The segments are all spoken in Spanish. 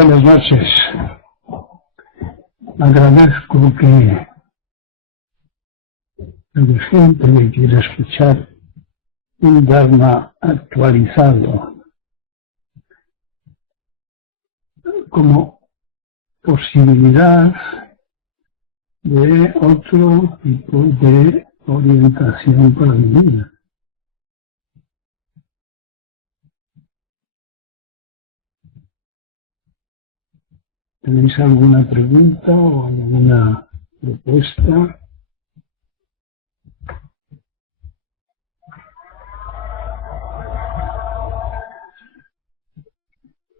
Buenas noches. Agradezco que haya gente que quiere escuchar un Dharma actualizado como posibilidad de otro tipo de orientación para mi vida. ¿Tenéis alguna pregunta o alguna propuesta?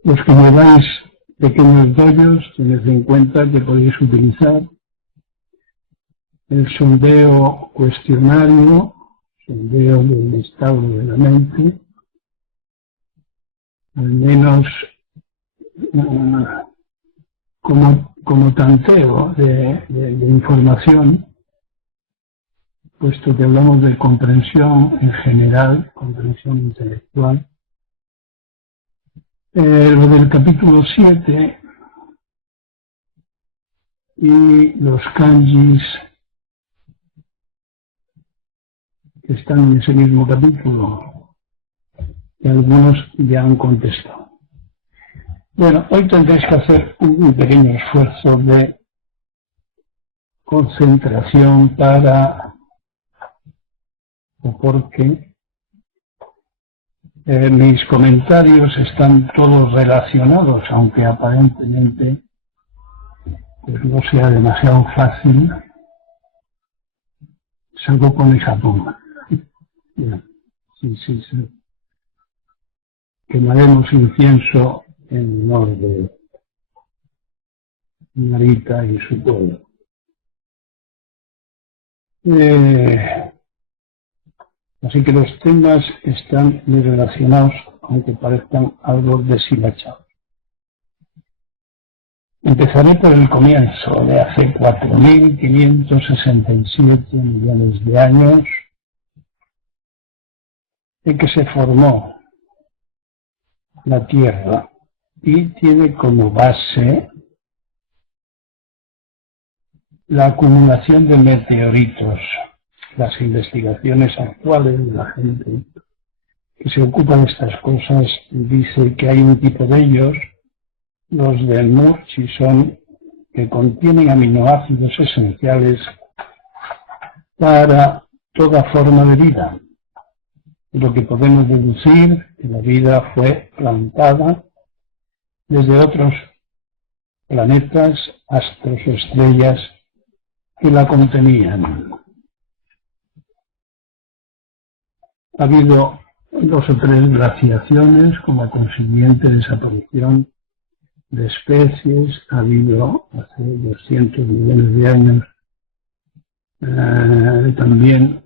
Los que me dais pequeños doyos, tened en cuenta que podéis utilizar el sondeo cuestionario, sondeo del estado de la mente, al menos como tanteo de información, puesto que hablamos de comprensión en general, comprensión intelectual. Lo del capítulo 7 y los kanjis que están en ese mismo capítulo, que algunos ya han contestado. Bueno, hoy tendréis que hacer un pequeño esfuerzo de concentración porque mis comentarios están todos relacionados, aunque aparentemente pues no sea demasiado fácil, salgo con el Japón. Sí. Quemaremos incienso en honor de Narita y su pueblo. Así que los temas están muy relacionados, aunque parezcan algo deshilachados. Empezaré por el comienzo de hace 4.567 millones de años, en que se formó la Tierra y tiene como base la acumulación de meteoritos. Las investigaciones actuales de la gente que se ocupa de estas cosas dice que hay un tipo de ellos, los del Murchi, que contienen aminoácidos esenciales para toda forma de vida. Lo que podemos deducir que la vida fue plantada desde otros planetas, astros o estrellas que la contenían. Ha habido 2 o 3 glaciaciones como consiguiente desaparición de especies. Ha habido hace 200 millones de años también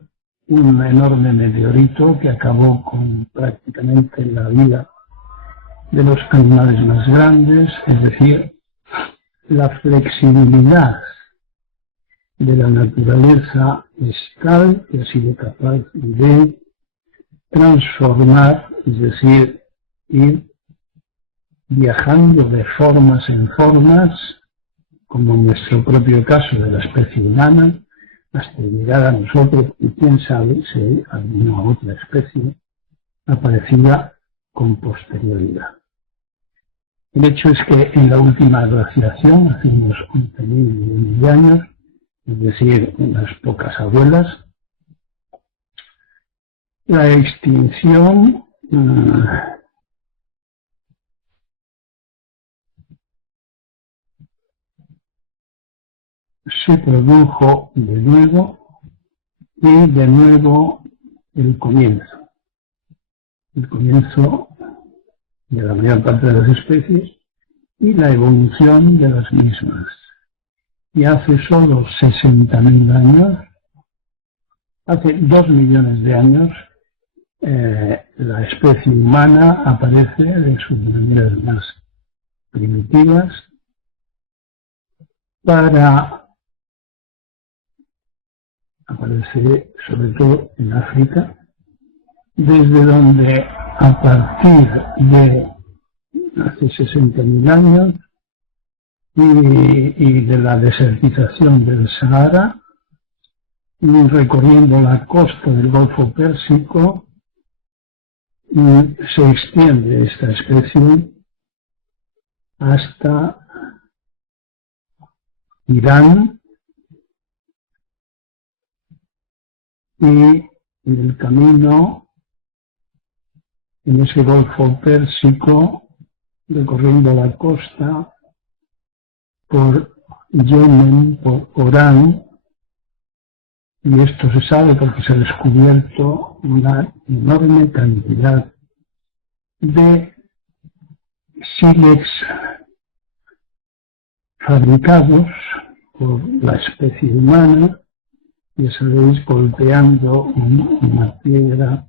un enorme meteorito que acabó con prácticamente la vida de los animales más grandes, es decir, la flexibilidad de la naturaleza es tal que ha sido capaz de transformar, es decir, ir viajando de formas en formas, como en nuestro propio caso de la especie humana, hasta llegar a nosotros, y quién sabe si hay alguna otra especie aparecida con posterioridad. El hecho es que en la última glaciación, hace unos 11.000 millones de años, es decir, unas pocas abuelas, la extinción se produjo de nuevo y de nuevo el comienzo de la mayor parte de las especies y la evolución de las mismas. Y hace solo 60.000 años, hace 2 millones de años, la especie humana aparece de sus maneras más primitivas para aparecer sobre todo en África, desde donde a partir de hace 60.000 años, y de la desertización del Sahara, y recorriendo la costa del Golfo Pérsico, se extiende esta especie hasta Irán, y en el camino, en ese Golfo Pérsico, recorriendo la costa por Yemen, por Orán, y esto se sabe porque se ha descubierto una enorme cantidad de sílex fabricados por la especie humana, ya sabéis, golpeando una piedra,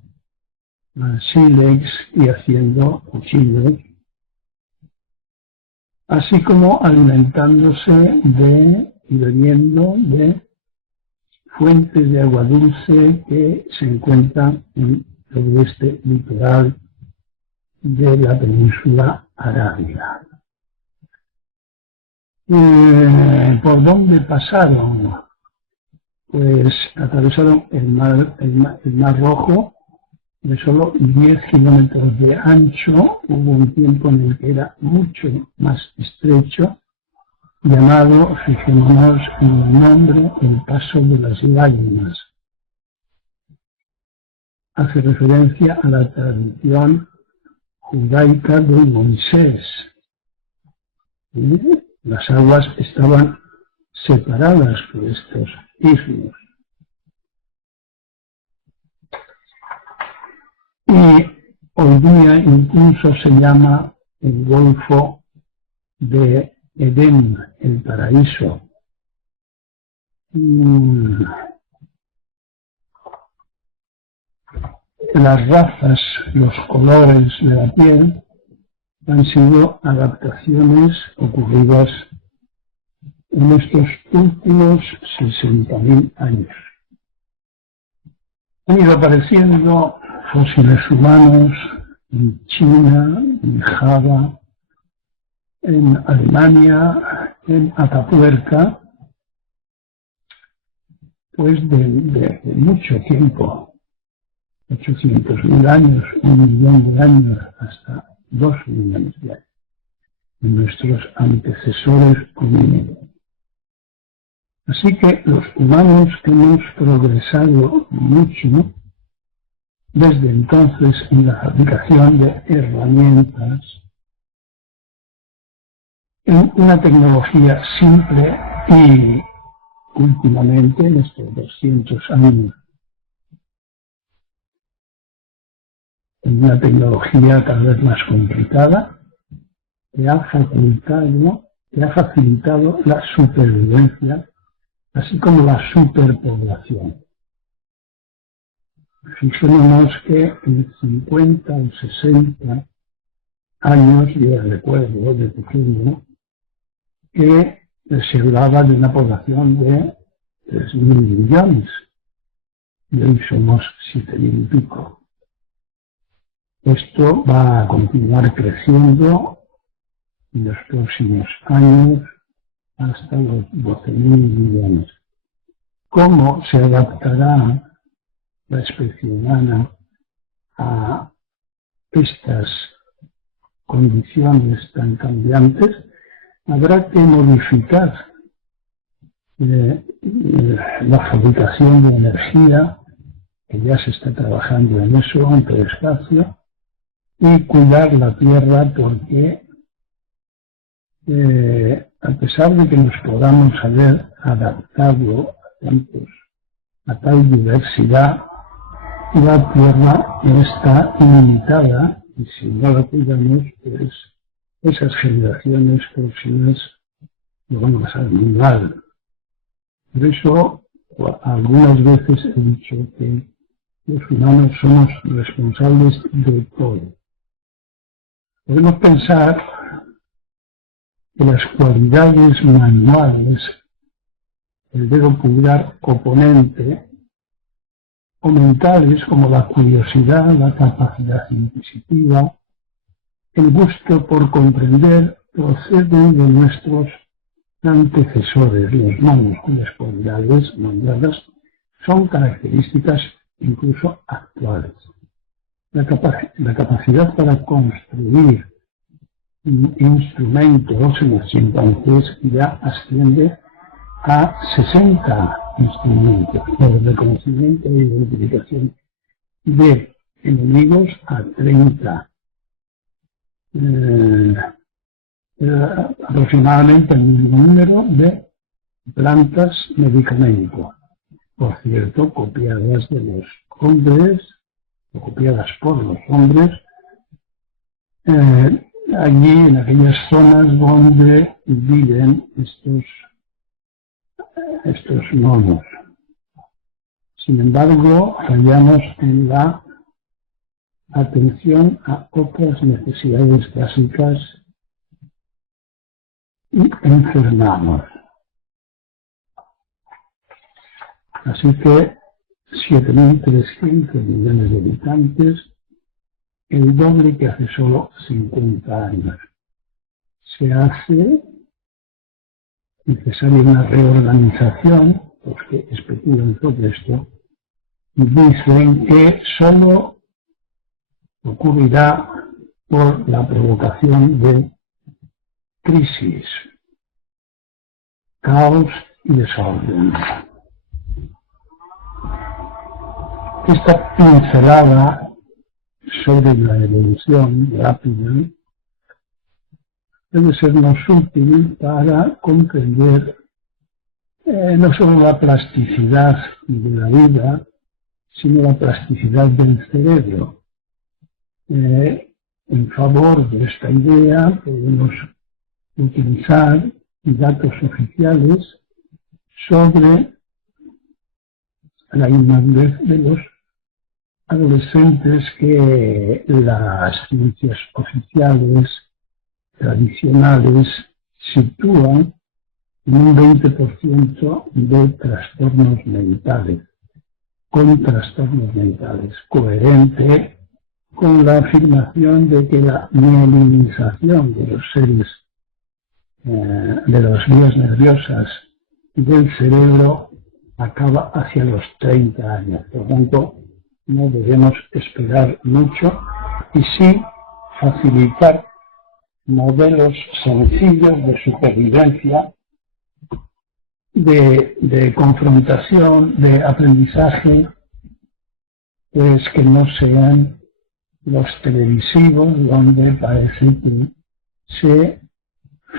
sílex, y haciendo cuchillos, así como alimentándose y bebiendo de fuentes de agua dulce que se encuentran en el oeste litoral de la península arábiga. ¿Por dónde pasaron? Pues atravesaron el mar Rojo, de solo 10 kilómetros de ancho. Hubo un tiempo en el que era mucho más estrecho, llamado, fijémonos en el nombre, el Paso de las Lágrimas. Hace referencia a la tradición judaica de Moisés. Las aguas estaban separadas por estos istmos. Y hoy día incluso se llama el Golfo de Edén, el paraíso. Las razas, los colores de la piel han sido adaptaciones ocurridas en estos últimos 60.000 años. Han ido apareciendo fósiles humanos en China, en Java, en Alemania, en Atapuerca, pues de mucho tiempo, 800.000 años, 1 millón de años, hasta 2 millones de años, de nuestros antecesores homínidos. Así que los humanos hemos progresado mucho desde entonces en la fabricación de herramientas, en una tecnología simple, y últimamente, en estos 200 años, en una tecnología cada vez más complicada, que ha facilitado la supervivencia, así como la superpoblación. Fijémonos que en 50 o 60 años, yo recuerdo de pequeño, que se hablaba de una población de 3.000 millones, y hoy somos 7.000 y pico. Esto va a continuar creciendo en los próximos años hasta los 12.000 millones. ¿Cómo se adaptará la especie humana a estas condiciones tan cambiantes? Habrá que modificar la fabricación de energía, que ya se está trabajando en eso, ante el espacio, y cuidar la tierra, porque a pesar de que nos podamos haber adaptado a tal diversidad, la tierra está ilimitada, y si no la cuidamos, pues esas generaciones próximas lo van a pasar muy mal. Por eso, algunas veces he dicho que los humanos somos responsables de todo. Podemos pensar que las cualidades manuales, el dedo pulgar oponente, o mentales, como la curiosidad, la capacidad inquisitiva, el gusto por comprender procede de nuestros antecesores. Los monos correspondiales nombradas son características incluso actuales. La capacidad para construir instrumentos en los chimpancés ya asciende a 60 instrumentos, el reconocimiento e identificación de enemigos a 30. Aproximadamente el mismo número de plantas medicamento, por cierto, copiadas de los hombres, o copiadas por los hombres, allí en aquellas zonas donde viven estos monos. Sin embargo, fallamos en la atención a otras necesidades básicas y enfermamos. Así que 7.300 millones de habitantes, el doble que hace solo 50 años. Se hace necesaria una reorganización, los que especulan sobre esto, y dicen que solo ocurrirá por la provocación de crisis, caos y desorden. Esta pincelada sobre la evolución rápida debe sernos útil para comprender no solo la plasticidad de la vida, sino la plasticidad del cerebro. En favor de esta idea podemos utilizar datos oficiales sobre la inmadurez de los adolescentes que las ciencias oficiales tradicionales sitúan en un 20% de trastornos mentales, con trastornos mentales, coherente con la afirmación de que la mielinización de los seres, de las vías nerviosas del cerebro acaba hacia los 30 años. Por lo tanto, no debemos esperar mucho y sí facilitar modelos sencillos de supervivencia, de confrontación, de aprendizaje, pues que no sean los televisivos donde parece que se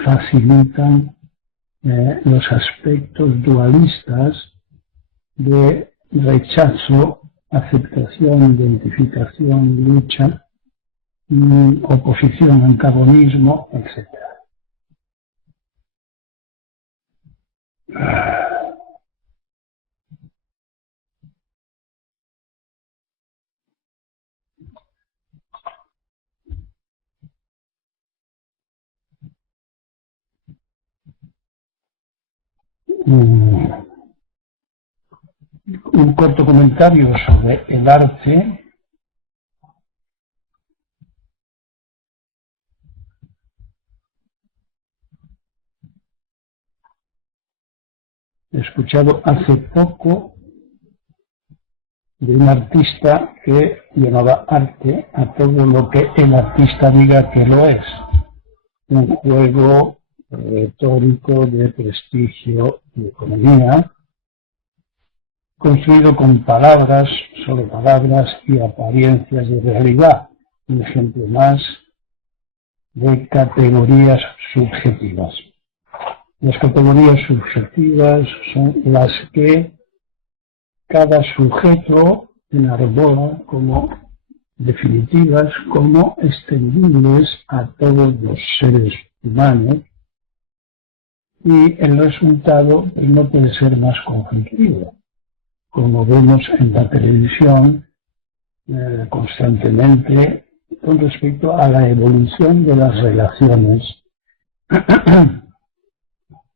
facilitan los aspectos dualistas de rechazo, aceptación, identificación, lucha, oposición, antagonismo, etc. Un corto comentario sobre el arte. He escuchado hace poco de un artista que llamaba arte a todo lo que el artista diga que lo es. Un juego retórico de prestigio y economía, construido con palabras, solo palabras y apariencias de realidad. Un ejemplo más de categorías subjetivas. Las categorías subjetivas son las que cada sujeto enarbola como definitivas, como extendibles a todos los seres humanos, y el resultado no puede ser más conflictivo, como vemos en la televisión constantemente con respecto a la evolución de las relaciones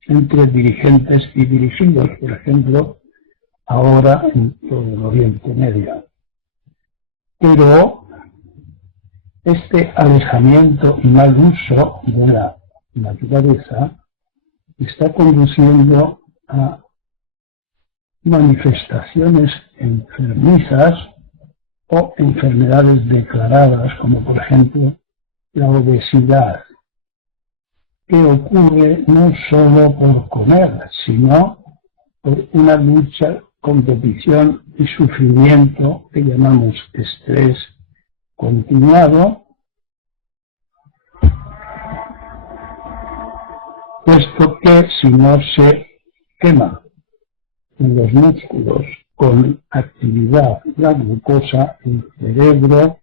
entre dirigentes y dirigidos, por ejemplo, ahora en todo el Oriente Medio. Pero Este alejamiento y mal uso de la naturaleza está conduciendo a manifestaciones enfermizas o enfermedades declaradas, como por ejemplo la obesidad, que ocurre no solo por comer, sino por una lucha, competición y sufrimiento que llamamos estrés continuado, puesto que si no se quema en los músculos con actividad la glucosa, el cerebro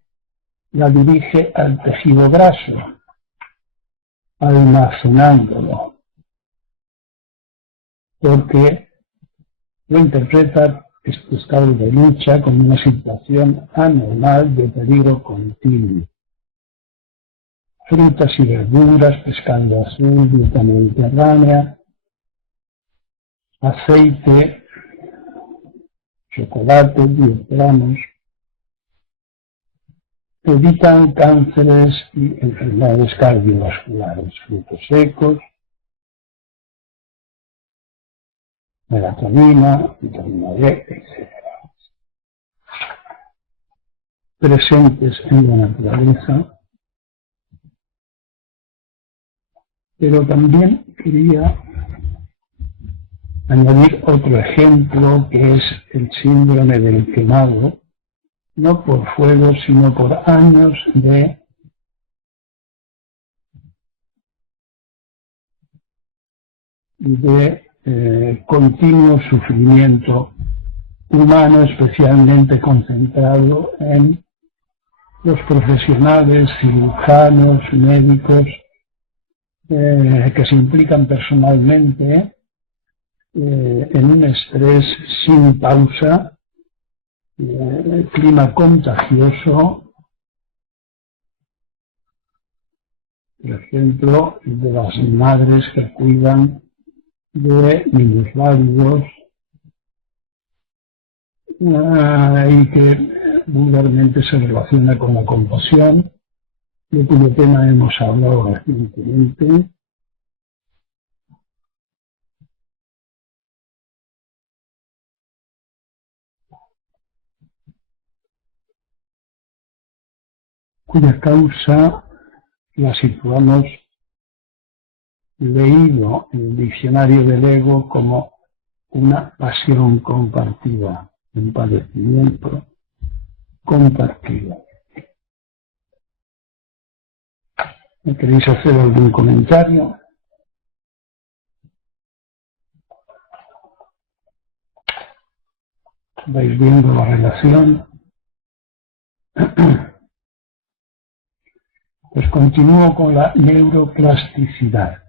la dirige al tejido graso, almacenándolo, porque lo interpreta este estado de lucha como una situación anormal de peligro continuo. Frutas y verduras, pescado azul, dieta mediterránea, aceite, chocolate, 10 gramos, evitan cánceres y enfermedades cardiovasculares, frutos secos, melatonina, vitamina D, etc. Presentes en la naturaleza, pero también quería añadir otro ejemplo que es el síndrome del quemado, no por fuego, sino por años de continuo sufrimiento humano, especialmente concentrado en los profesionales, cirujanos, médicos, que se implican personalmente en un estrés sin pausa, clima contagioso, por ejemplo, de las madres que cuidan de minusválidos y que vulgarmente se relaciona con la compasión, de cuyo tema hemos hablado recientemente. Cuya causa la situamos leído en el diccionario del ego como una pasión compartida, un padecimiento compartido. ¿Me queréis hacer algún comentario? ¿Vais viendo la relación? Pues continúo con la neuroplasticidad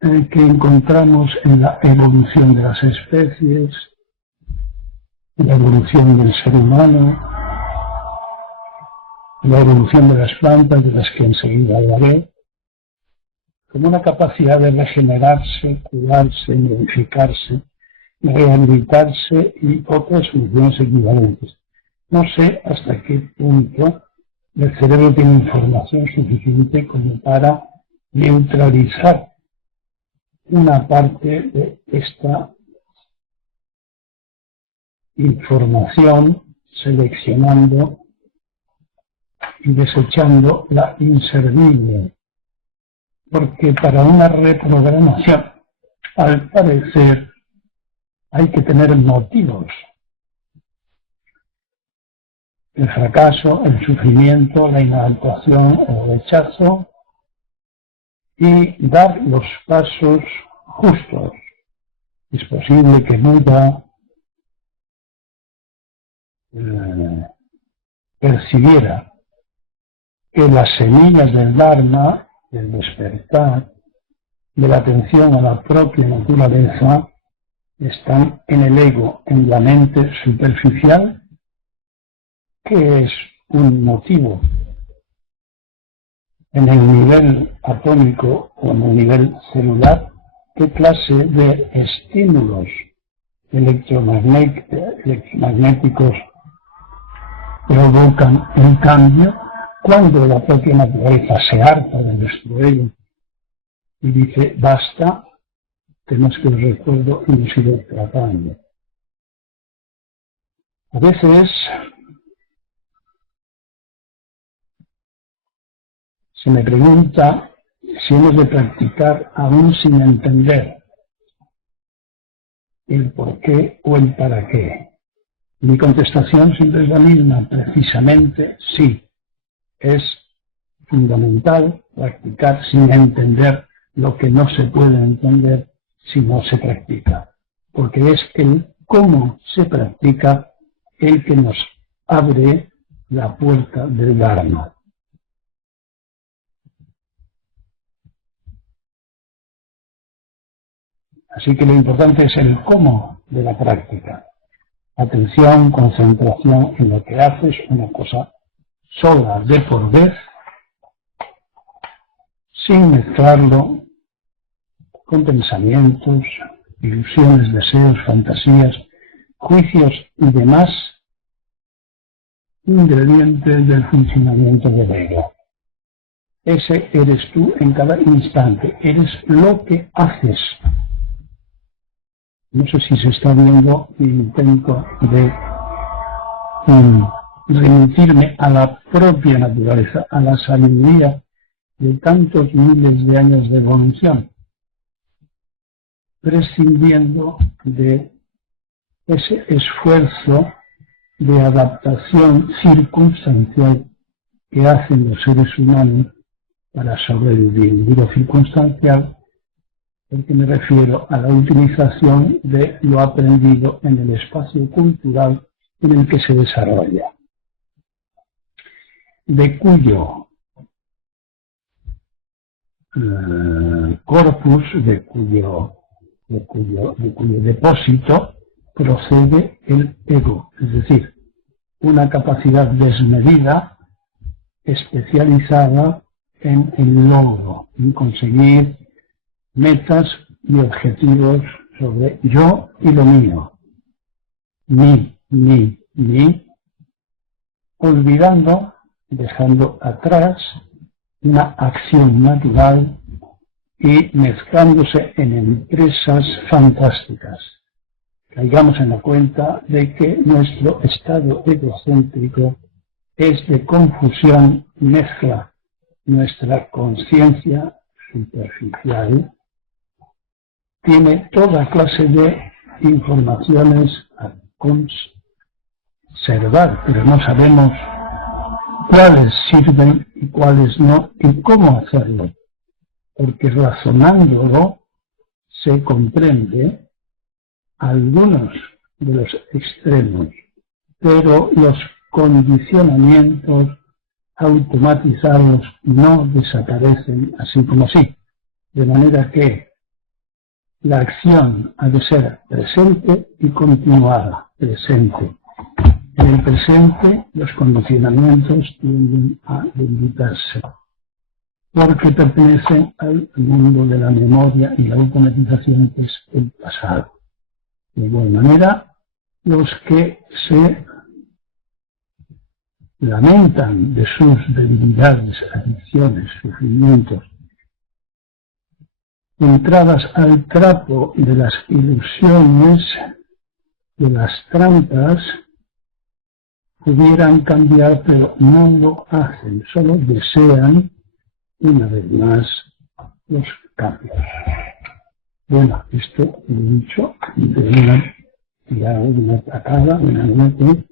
que encontramos en la evolución de las especies, en la evolución del ser humano, en la evolución de las plantas, de las que enseguida hablaré, como una capacidad de regenerarse, curarse, modificarse, rehabilitarse y otras funciones equivalentes. No sé hasta qué punto el cerebro tiene información suficiente como para neutralizar una parte de esta información, seleccionando y desechando la inservible. Porque para una reprogramación, al parecer, hay que tener motivos. El fracaso, el sufrimiento, la inadaptación, el rechazo, y dar los pasos justos. Es posible que Buda percibiera que las semillas del Dharma, del despertar, de la atención a la propia naturaleza, están en el ego, en la mente superficial, que es un motivo en el nivel atómico o en el nivel celular, qué clase de estímulos electromagnéticos provocan un cambio cuando la propia naturaleza se harta de nuestro ego y dice, basta, tenemos que, os recuerdo, hemos ido tratando. A veces se me pregunta si hemos de practicar aún sin entender el por qué o el para qué. Mi contestación siempre es la misma, precisamente sí. Es fundamental practicar sin entender lo que no se puede entender si no se practica, porque es el cómo se practica el que nos abre la puerta del Dharma. Así que lo importante es el cómo de la práctica. Atención, concentración en lo que haces, una cosa sola de por vez, sin mezclarlo con pensamientos, ilusiones, deseos, fantasías, juicios y demás ingredientes del funcionamiento del ego. Ese eres tú en cada instante, eres lo que haces. No sé si se está viendo mi intento de remitirme a la propia naturaleza, a la sabiduría de tantos miles de años de evolución, prescindiendo de ese esfuerzo de adaptación circunstancial que hacen los seres humanos para sobrevivir. Digo circunstancial porque me refiero a la utilización de lo aprendido en el espacio cultural en el que se desarrolla, de cuyo corpus, de cuyo depósito procede el ego, es decir, una capacidad desmedida, especializada en el logro, en conseguir metas y objetivos sobre yo y lo mío, mi, olvidando, dejando atrás una acción natural y mezclándose en empresas fantásticas. Caigamos en la cuenta de que nuestro estado egocéntrico es de confusión, mezcla nuestra conciencia superficial, tiene toda clase de informaciones a conservar, pero no sabemos cuáles sirven y cuáles no, y cómo hacerlo, porque razonándolo se comprende algunos de los extremos, pero los condicionamientos automatizados no desaparecen así como así, de manera que la acción ha de ser presente y continuada, presente. En el presente los condicionamientos tienden a debilitarse, porque pertenecen al mundo de la memoria y la automatización, que es el pasado. De igual manera, los que se lamentan de sus debilidades, adicciones, sufrimientos, entradas al trapo de las ilusiones, de las trampas, pudieran cambiar, pero no lo hacen, solo desean, una vez más, los cambios. Bueno, esto lo he dicho, una tacada, una noche,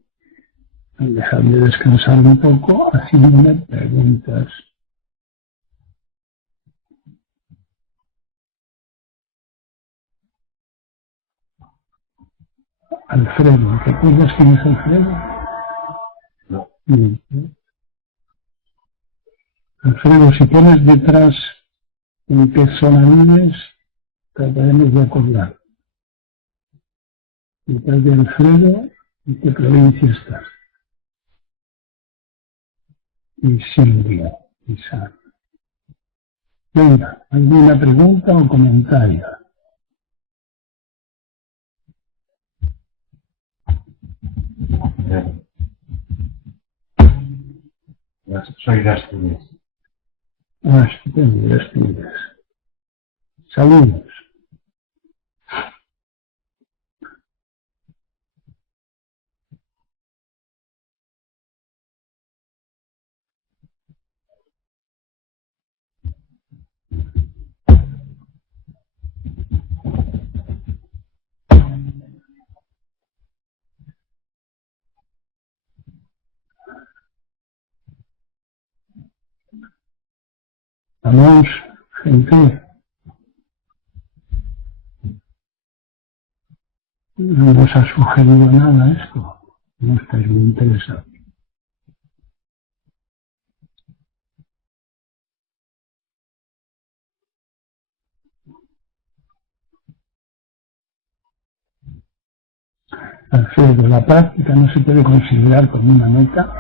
al dejarme descansar un poco, haciéndome preguntas. Alfredo, ¿te acuerdas quién es Alfredo? No. Alfredo, si pones detrás en qué zona vives, trataremos de acordar. Detrás de Alfredo, ¿en qué provincia estás? Y Silvia, y Sara. Venga, ¿alguna pregunta o comentario? Soy de Asturias. Ah, estupendo, de Asturias. Saludos. Vamos, gente. No os ha sugerido nada esto. No estáis muy interesados. Alfredo, la práctica no se puede considerar como una meta.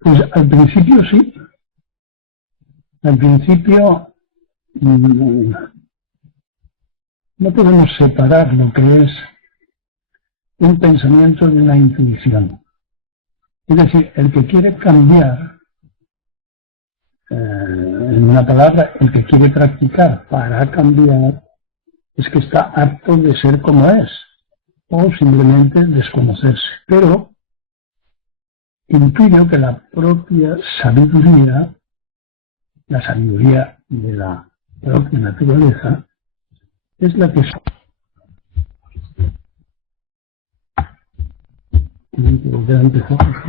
Pues al principio sí. Al principio no podemos separar lo que es un pensamiento de una intuición. Es decir, el que quiere cambiar, en una palabra, el que quiere practicar para cambiar, es que está apto de ser como es, o simplemente desconocerse. Pero intuyo que la propia sabiduría, la sabiduría de la propia naturaleza, es la que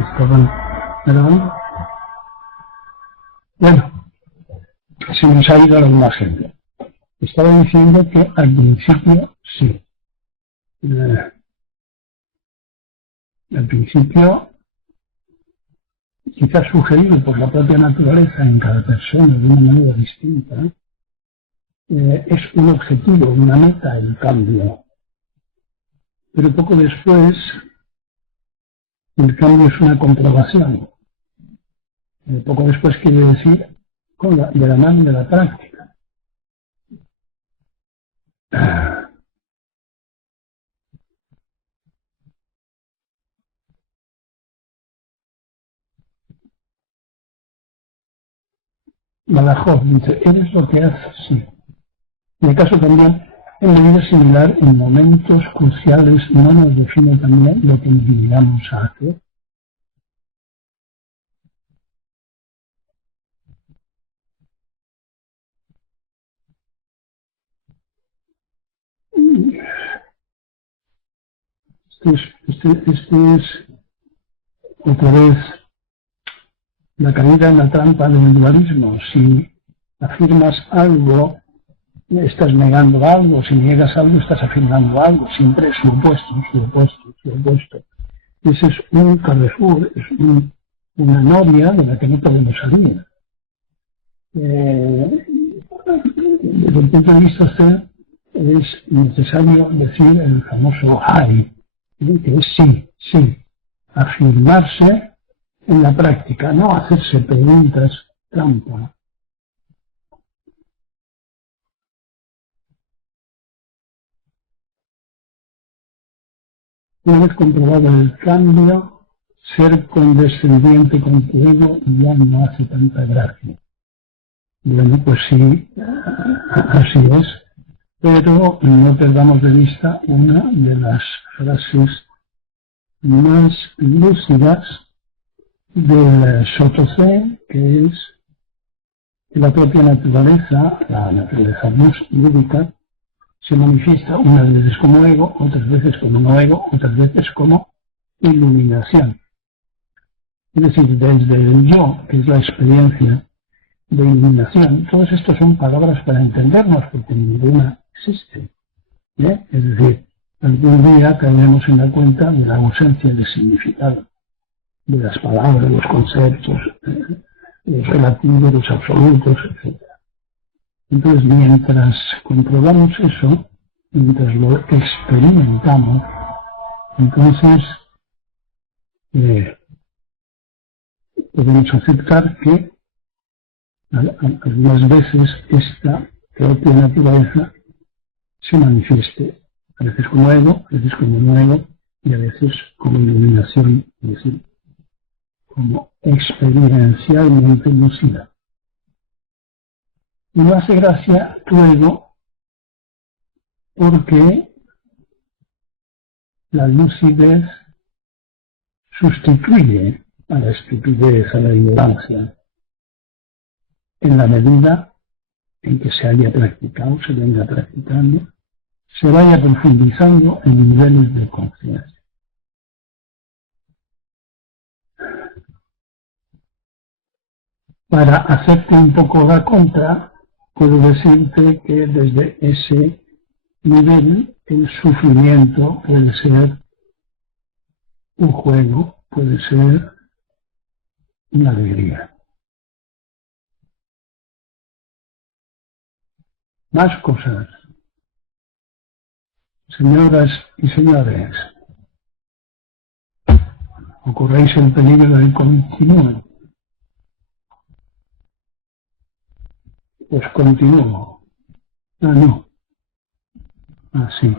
estaban grabando. Bueno, se nos ha ido la imagen. Estaba diciendo que al principio sí. Al principio, quizás sugerido por la propia naturaleza en cada persona de una manera distinta, es un objetivo, una meta el cambio. Pero poco después, el cambio es una comprobación. Poco después quiere decir de la mano de la práctica. Badajoz dice, ¿eres lo que haces? Sí. Y acaso también, en medida similar, en momentos cruciales, no nos define también lo que nos limitamos a hacer. Este es otra vez la caída en la trampa del dualismo. Si afirmas algo, estás negando algo. Si niegas algo, estás afirmando algo. Siempre es su opuesto, su opuesto, su opuesto. Ese es un Carrefour, es una noria de la que no podemos salir. Desde el punto de vista C, es necesario decir el famoso hay, que es sí, sí. Afirmarse en la práctica, no hacerse preguntas trampa. Una vez comprobado el cambio, ser condescendiente con tu ego ya no hace tanta gracia. Bueno, pues sí, así es, pero no perdamos de vista una de las frases más lúcidas del Soto Zen, que es que la propia naturaleza, la naturaleza lúdica, se manifiesta unas veces como ego, otras veces como no ego, otras veces como iluminación. Es decir, desde el yo, que es la experiencia de iluminación, todos estos son palabras para entendernos, porque ninguna existe. Es decir, algún día caeremos en la cuenta de la ausencia de significado, de las palabras, los conceptos, los relativos, los absolutos, etc. Entonces, mientras comprobamos eso, mientras lo experimentamos, entonces podemos aceptar que algunas veces esta propia naturaleza se manifieste, a veces como ego, a veces como no ego, y a veces como iluminación. Es decir, como experiencialmente lúcida. Y me hace gracia luego porque la lucidez sustituye a la estupidez, a la ignorancia, en la medida en que se haya practicado, se venga practicando, se vaya profundizando en niveles de conciencia. Para hacerte un poco la contra, puedo decirte que desde ese nivel el sufrimiento puede ser un juego, puede ser una alegría. Más cosas. Señoras y señores, ¿o corréis el peligro de que continúe? Pues continúo. No. Sí.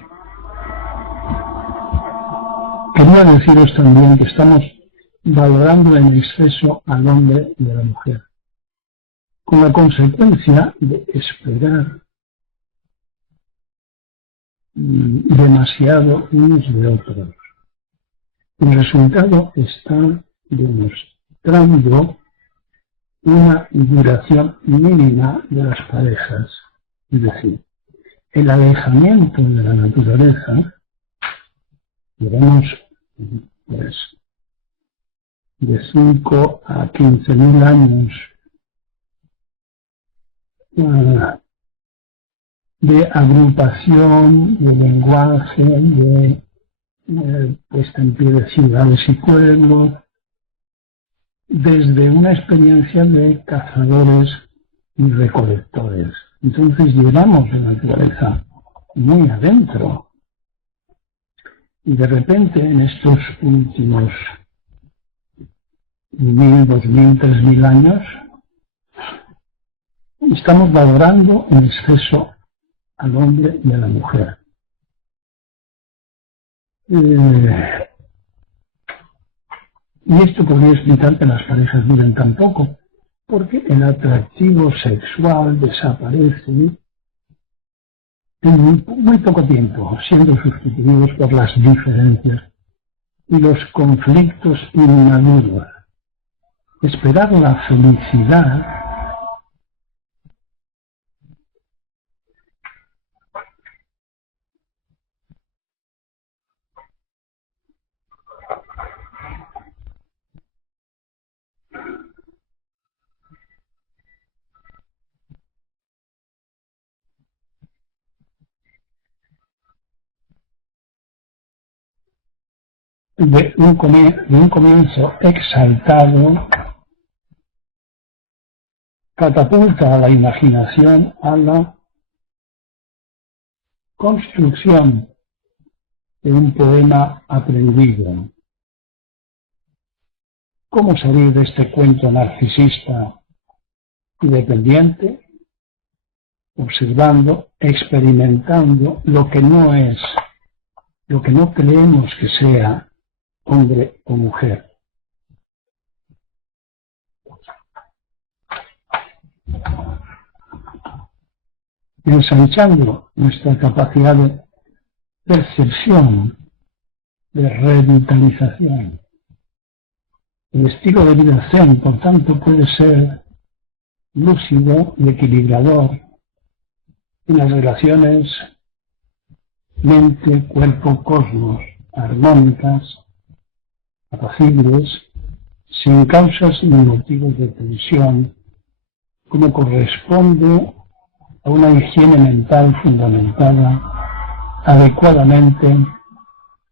Quería deciros también que estamos valorando en exceso al hombre y a la mujer, con la consecuencia de esperar demasiado unos de otros. El resultado está demostrando una duración mínima de las parejas, es decir, el alejamiento de la naturaleza, digamos, pues, de 5 a 15.000 años de agrupación, de lenguaje, de puesta en pie de ciudades y pueblos, desde una experiencia de cazadores y recolectores. Entonces llevamos la naturaleza muy adentro. Y de repente en estos últimos 1.000, 2.000, 3.000 años estamos valorando en exceso al hombre y a la mujer. Y esto podría explicar que las parejas duren tan poco, porque el atractivo sexual desaparece en muy poco tiempo, siendo sustituidos por las diferencias y los conflictos inmaduros. Esperar la felicidad de un comienzo exaltado catapulta a la imaginación a la construcción de un poema aprendido. ¿Cómo salir de este cuento narcisista y dependiente? Observando, experimentando lo que no es, lo que no creemos que sea hombre o mujer. Ensanchando nuestra capacidad de percepción, de revitalización. El estilo de vida zen, por tanto, puede ser lúcido y equilibrador en las relaciones mente, cuerpo, cosmos, armónicas, apacibles, sin causas ni motivos de tensión, como corresponde a una higiene mental fundamentada adecuadamente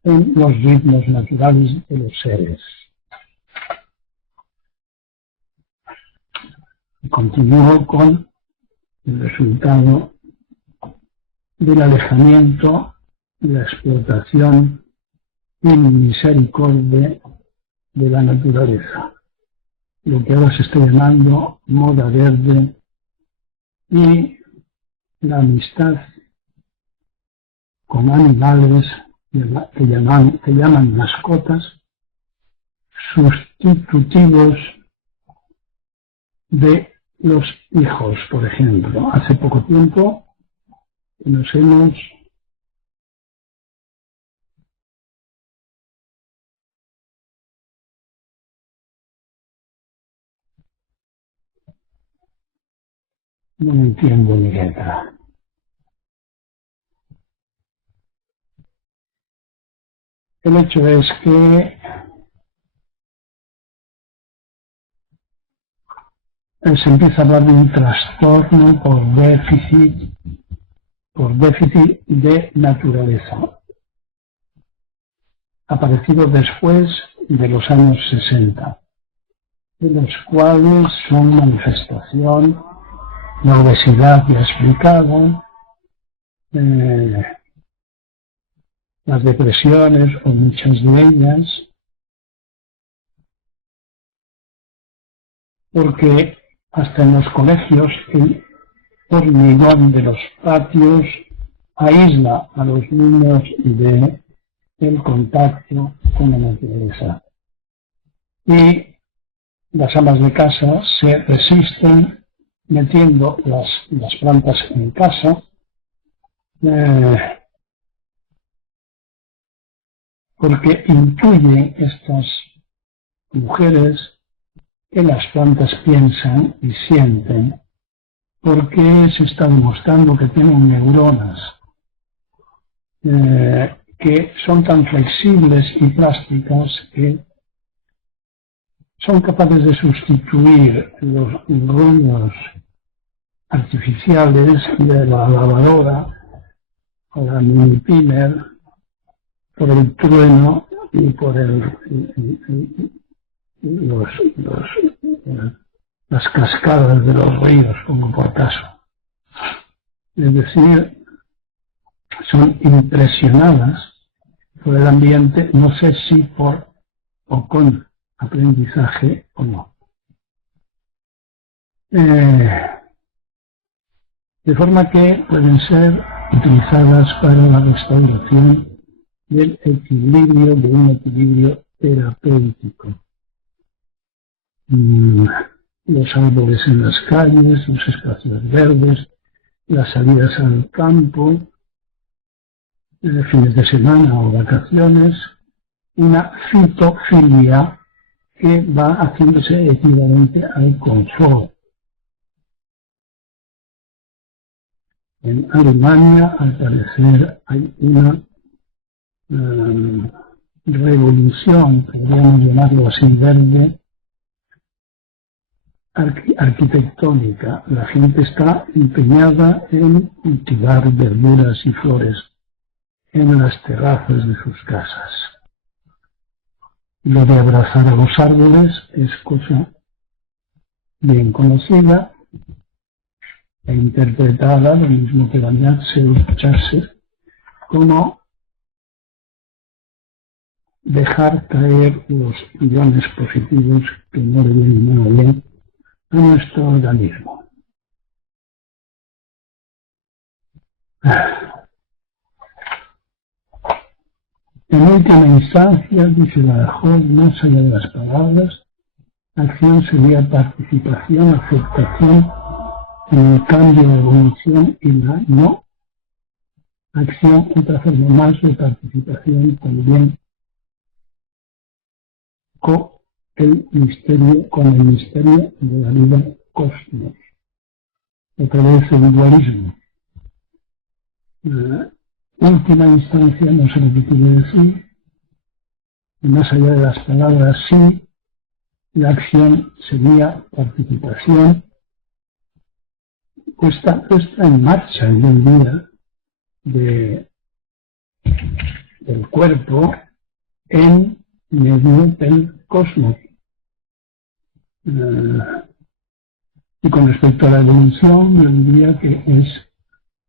en los ritmos naturales de los seres. Y continúo con el resultado del alejamiento, la explotación y misericordia de la naturaleza, lo que ahora se está llamando moda verde, y la amistad con animales que llaman mascotas sustitutivos de los hijos, por ejemplo. Hace poco tiempo nos hemos no entiendo mi letra. El hecho es que se empieza a hablar de un trastorno por déficit de naturaleza, aparecido después de los años 60, de los cuales son manifestación la obesidad ya explicada, las depresiones o muchas de ellas, porque hasta en los colegios el hormigón de los patios aísla a los niños del contacto con la naturaleza. Y las amas de casa se resisten metiendo las plantas en casa, porque intuyen estas mujeres que las plantas piensan y sienten, porque se está demostrando que tienen neuronas que son tan flexibles y plásticas que son capaces de sustituir los ruidos artificiales de la lavadora o la mini pimer por el trueno y por las cascadas de los ríos, como por caso. Es decir, son impresionadas por el ambiente, no sé si por o con aprendizaje o no. De forma que pueden ser utilizadas para la restauración del equilibrio, de un equilibrio terapéutico. Los árboles en las calles, los espacios verdes, las salidas al campo, fines de semana o vacaciones, una fitofilia que va haciéndose equivalente al confort. En Alemania, al parecer, hay una revolución, podríamos llamarlo así, verde, arquitectónica. La gente está empeñada en cultivar verduras y flores en las terrazas de sus casas. Lo de abrazar a los árboles es cosa bien conocida e interpretada, lo mismo que bañarse o ducharse, como dejar caer los iones positivos que no le vienen nada bien a nuestro organismo. En última instancia, dice Badajoz, más allá de las palabras, acción sería participación, aceptación en el cambio de evolución y la no acción, otra forma más de participación también con el misterio de la vida cosmos. Otra vez el dualismo. Última instancia, no sé lo que quiere decir, y más allá de las palabras, sí, la acción sería participación, puesta en marcha en el día del cuerpo en medio del cosmos. Y con respecto a la evolución, yo diría que es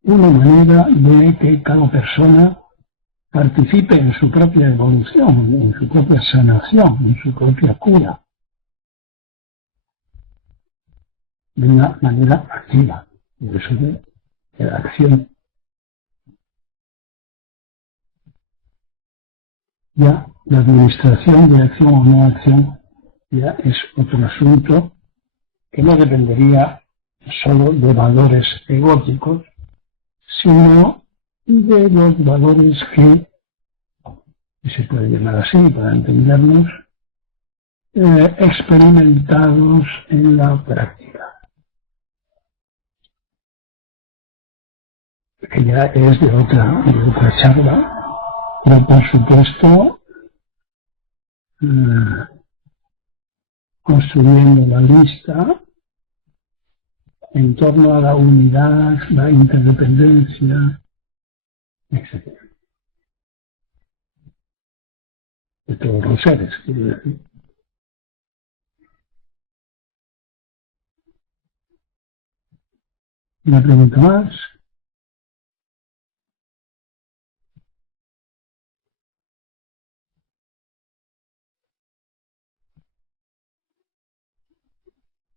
una manera de que cada persona participe en su propia evolución, en su propia sanación, en su propia cura, de una manera activa, y eso de la acción. Ya La administración de acción o no acción ya es otro asunto que no dependería solo de valores egóticos, sino de los valores que se puede llamar así para entendernos, experimentados en la práctica, que ya es de otra charla, pero por supuesto construyendo la lista en torno a la unidad, la interdependencia, etc. De todos los seres, quiero decir. Una pregunta más.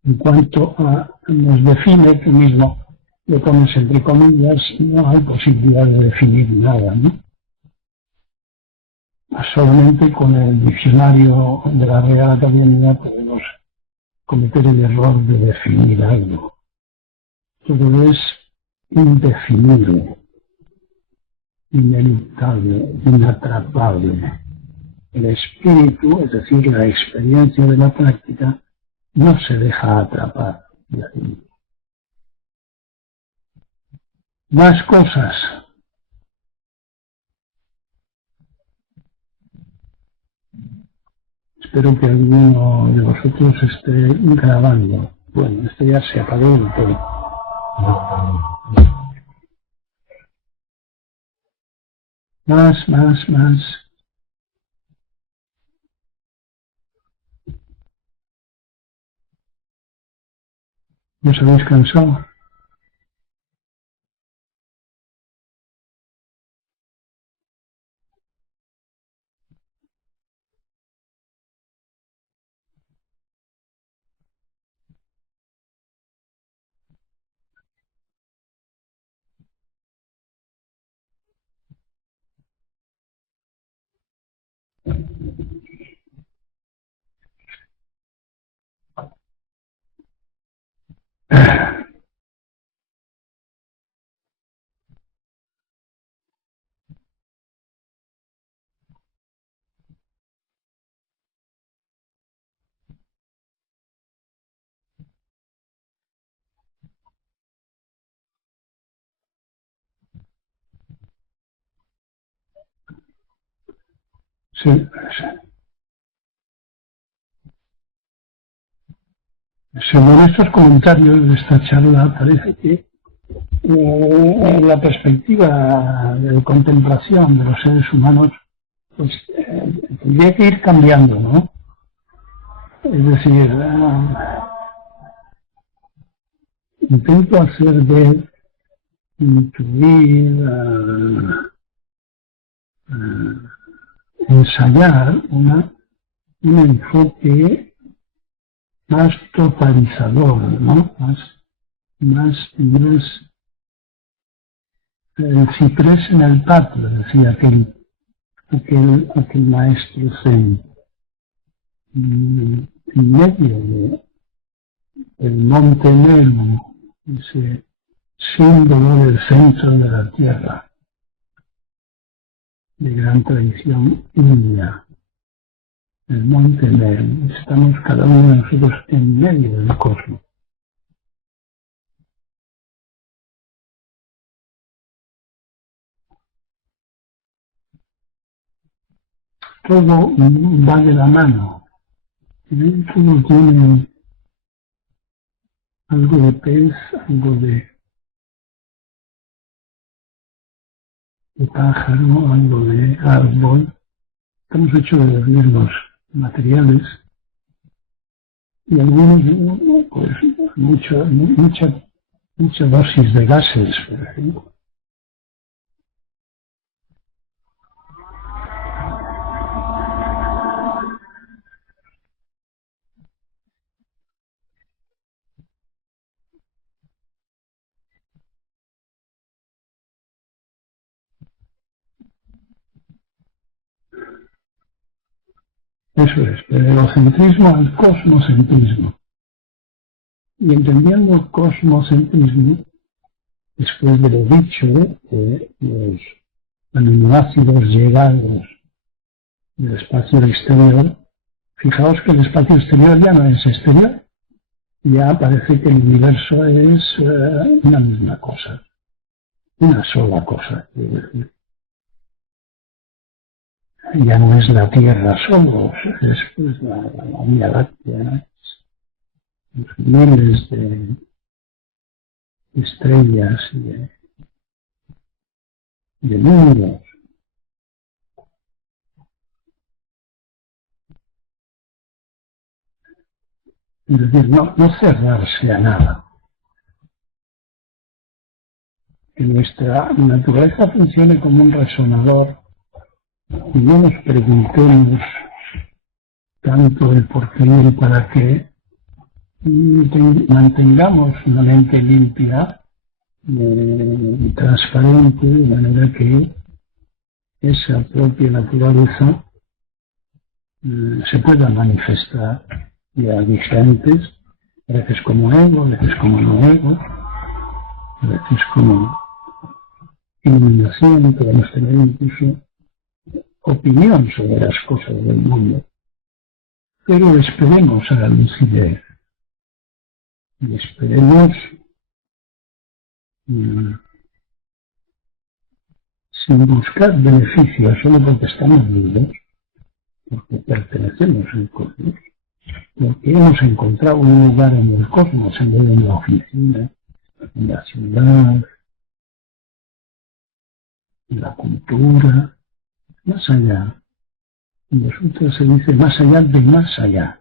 En cuanto a nos define, tú mismo lo pones entre comillas, no hay posibilidad de definir nada, ¿no? Solamente con el diccionario de la Real Academia podemos cometer el error de definir algo. Todo es indefinible, ineluctable, inatrapable. El espíritu, es decir, la experiencia de la práctica, no se deja atrapar. Más cosas. Espero que alguno de vosotros esté grabando. Bueno, esto ya se apagó del todo. Más. ¿No os habéis cansado? Sí. Según estos comentarios de esta charla, parece que la perspectiva de contemplación de los seres humanos pues tendría que ir cambiando, ¿no? Es decir, intento hacer ver, intuir, ensayar un enfoque más totalizador, ¿no? Más el ciprés en el patio, decía aquel maestro zen, en medio del monte Meru, ese símbolo del centro de la tierra, de gran tradición india, el monte Meru. Estamos cada uno de nosotros en medio del cosmos. Todo va de la mano, todo tiene algo de pez, algo de pájaro, algo de árbol. Estamos hechos de los mismos materiales y algunos, pues, mucha dosis de gases, por ejemplo. Eso es, del egocentrismo al cosmocentrismo. Y entendiendo el cosmocentrismo, después de lo dicho, los aminoácidos llegados del espacio exterior, fijaos que el espacio exterior ya no es exterior, ya parece que el universo es una misma cosa, una sola cosa, quiero decir. Ya no es la Tierra solo, es pues la Vía Láctea, los miles de estrellas y de mundos. Es decir, no cerrarse a nada. Que nuestra naturaleza funcione como un resonador y no nos preguntemos tanto el por qué y el para qué, mantengamos una mente limpia y transparente, de manera que esa propia naturaleza se pueda manifestar ya diferentes, a veces como ego, a veces como no ego, a veces como iluminación, podemos tener incluso opinión sobre las cosas del mundo. Pero esperemos a la lucidez y esperemos sin buscar beneficios solo porque estamos vivos, porque pertenecemos al cosmos, porque hemos encontrado un lugar en el cosmos en vez de en la oficina, en la ciudad, en la cultura, más allá. En los otros se dice más allá de más allá.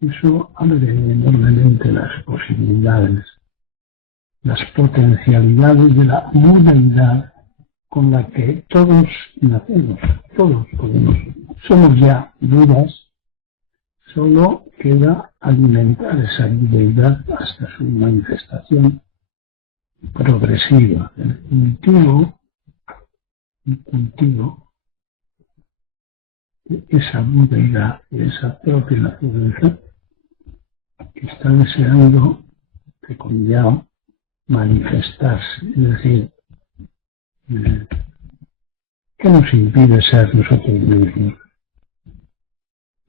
Eso abre enormemente las posibilidades, las potencialidades de la modalidad con la que todos nacemos, todos podemos. Somos ya Budas, solo queda alimentar esa deidad hasta su manifestación progresiva. El cultivo de esa deidad, de esa propia naturaleza que está deseando fecundar, manifestarse, es decir, ¿qué nos impide ser nosotros mismos?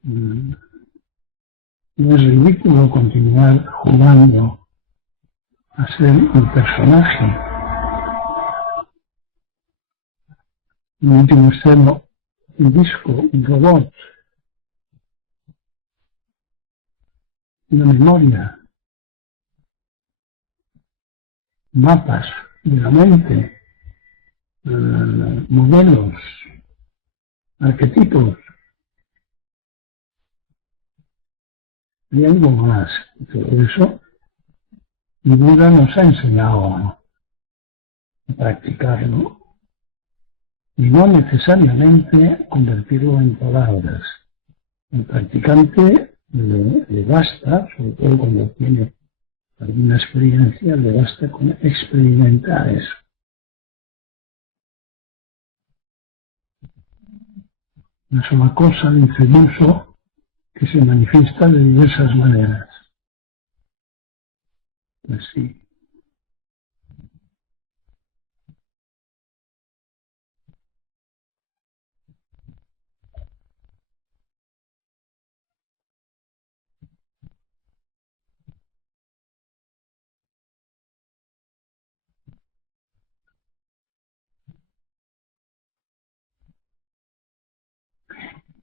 No es ridículo continuar jugando a ser un personaje. En último extremo, un disco, un robot, una memoria, mapas de la mente, modelos, arquetipos. Y algo más. Todo eso, mi Buda nos ha enseñado a practicarlo y no necesariamente convertirlo en palabras. El practicante le basta, sobre todo cuando tiene alguna experiencia, le basta con experimentar eso. Una sola cosa, dice el uso, que se manifiesta de diversas maneras. Pues sí.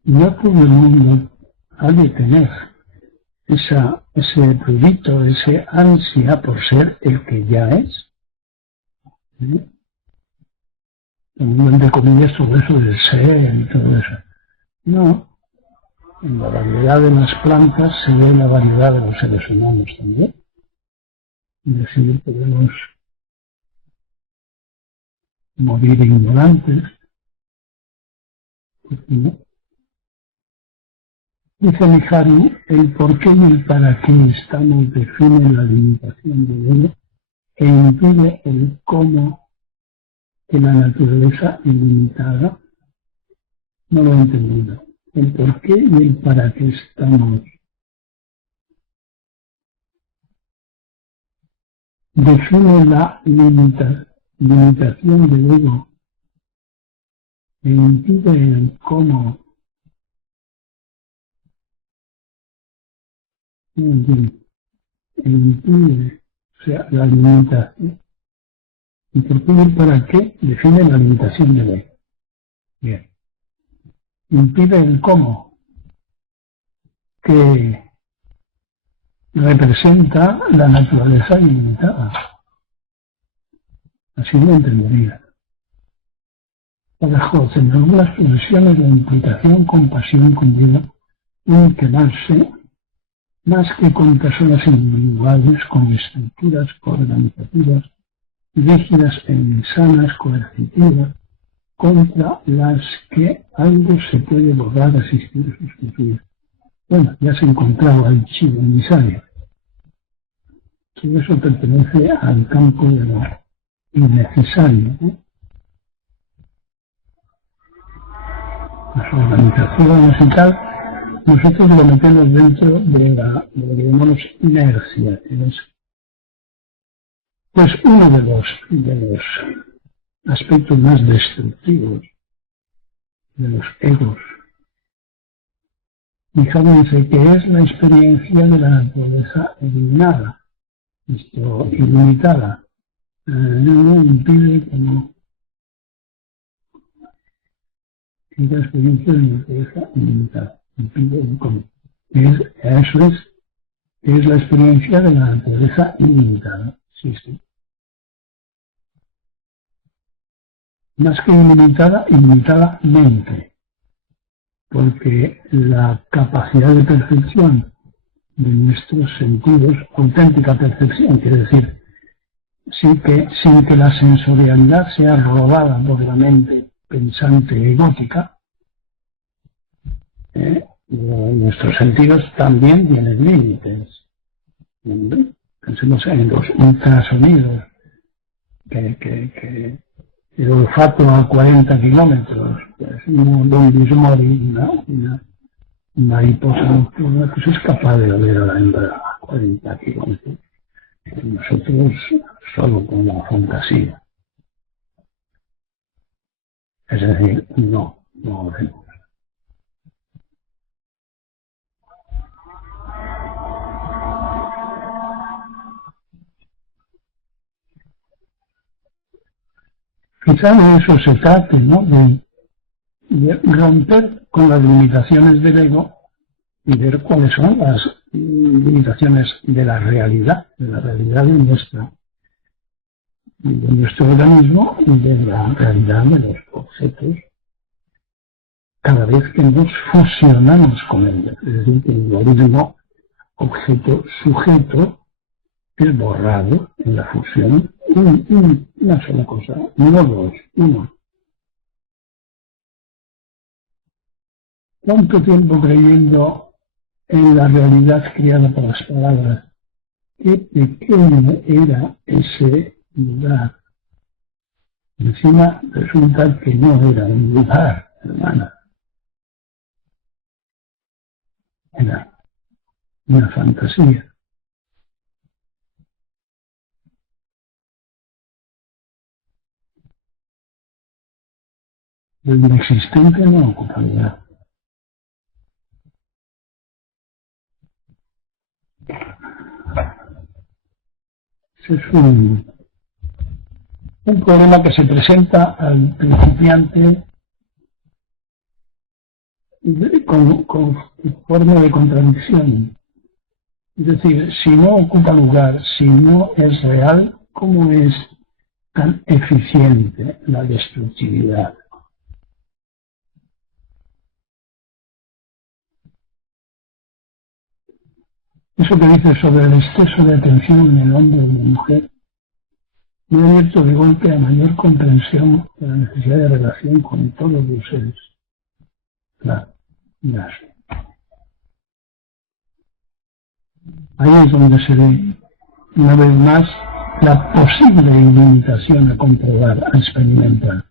No todo el mundo ha de tener ese prurito, ese ansia por ser el que ya es. ¿Sí? Entre comillas todo eso del ser y todo eso. No, en la variedad de las plantas se ve la variedad de los seres humanos también. Es decir, podemos morir ignorantes. ¿No? Dice Mihaly, el por qué y el para qué estamos define la limitación del ego e impide el cómo que la naturaleza ilimitada No lo he entendido. El por qué y el para qué estamos. Define la limitación del ego e impide el cómo. No entiendo. E impide, o sea, la limitación. ¿Y por qué y el para qué? Define la limitación del ego. Bien. Impide el cómo, que representa la naturaleza ilimitada. Así lo entendería. Para José, en algunas profesiones la implicación con pasión conlleva un quedarse más que con personas individuales con estructuras organizativas rígidas e insanas, coercitivas, contra las que algo se puede lograr asistir a sustituir. Bueno, ya se encontraba el chivo emisario. Todo eso pertenece al campo de lo innecesario, ¿eh? Las organizaciones y tal, nosotros lo metemos dentro de lo que llamamos inercia, que es pues uno de los aspectos más destructivos de los egos. Fíjense que es la experiencia de la naturaleza eliminada, esto ilimitada, no impide como la experiencia de la naturaleza ilimitada, impide como eso es la experiencia de la naturaleza ilimitada, sí, sí. Más que ilimitada, ilimitadamente, porque la capacidad de percepción de nuestros sentidos, auténtica percepción, quiere decir, sin que la sensorialidad sea robada por la mente pensante egótica, nuestros sentidos también tienen límites. Pensemos en los ultrasonidos, que el olfato a 40 kilómetros, pues un bismori, una mariposa nocturna, pues es capaz de oler a la hembra a 40 kilómetros. Nosotros solo con la fantasía. Es decir, no lo vemos. Quizá de eso se trate, ¿no? De romper con las limitaciones del ego y ver cuáles son las limitaciones de la realidad de nuestro organismo y de la realidad de los objetos cada vez que nos fusionamos con ellos. Es decir, que el dualismo objeto-sujeto es borrado en la fusión una sola cosa, no dos, uno. ¿Cuánto tiempo creyendo en la realidad creada por las palabras? Qué pequeño era ese lugar. Encima resulta que no era un lugar, hermana. Era una fantasía. Lo inexistente no ocupa lugar. Ese es un problema que se presenta al principiante con forma de contradicción. Es decir, si no ocupa lugar, si no es real, ¿cómo es tan eficiente la destructividad? Eso que dice sobre el exceso de atención en el hombre y en la mujer me ha abierto de golpe a mayor comprensión de la necesidad de relación con todos los seres. Claro, ya sé. Ahí es donde se ve una vez más la posible limitación a comprobar, a experimentar.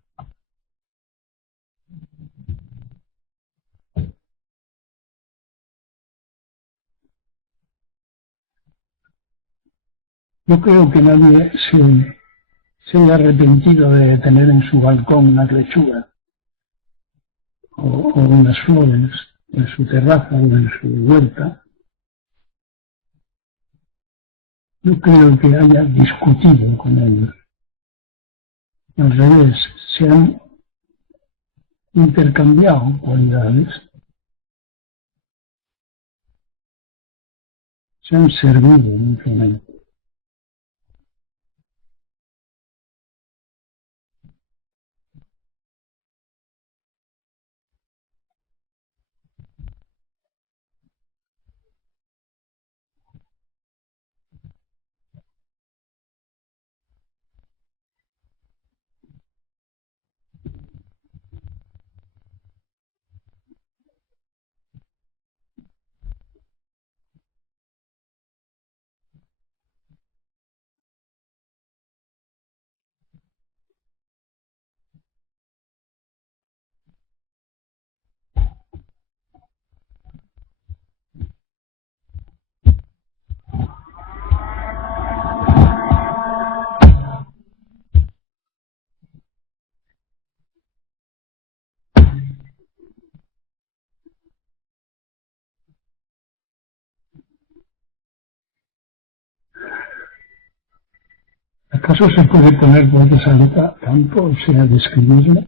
Yo creo que nadie se haya arrepentido de tener en su balcón una lechuga o unas flores en su terraza o en su huerta. Yo creo que haya discutido con ellos. Al revés, se han intercambiado cualidades, se han servido mutuamente. ¿Acaso se puede poner vueltas a campo, o sea, describirlo?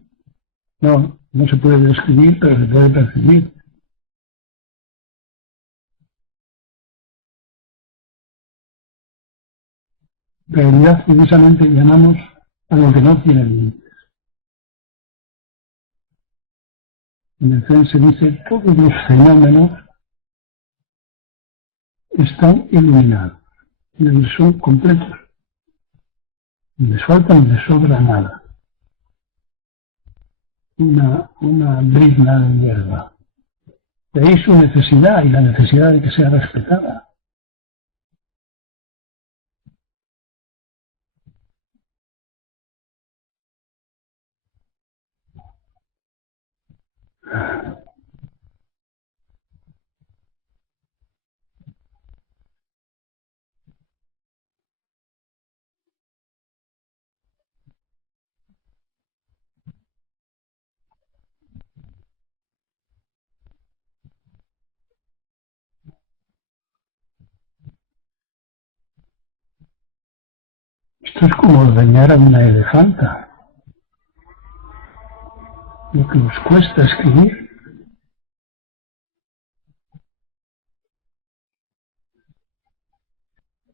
No, no se puede describir, pero se puede percibir. En realidad, precisamente llamamos a lo que no tiene límites. En el Zen se dice que todos los fenómenos están iluminados, y son completos. Ni les falta ni les sobra nada. Una brizna de hierba. De ahí su necesidad y la necesidad de que sea respetada. Esto es como ordeñar a una elefanta. Lo que nos cuesta escribir.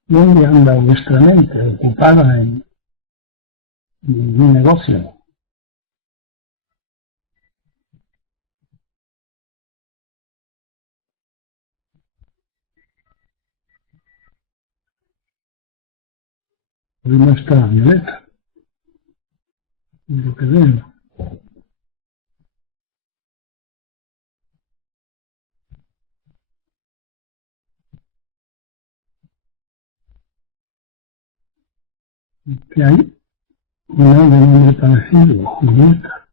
¿Dónde anda vuestra mente ocupada en un negocio? Hoy no está Violeta, es lo que veo. Que hay una de nombre parecido, Julieta.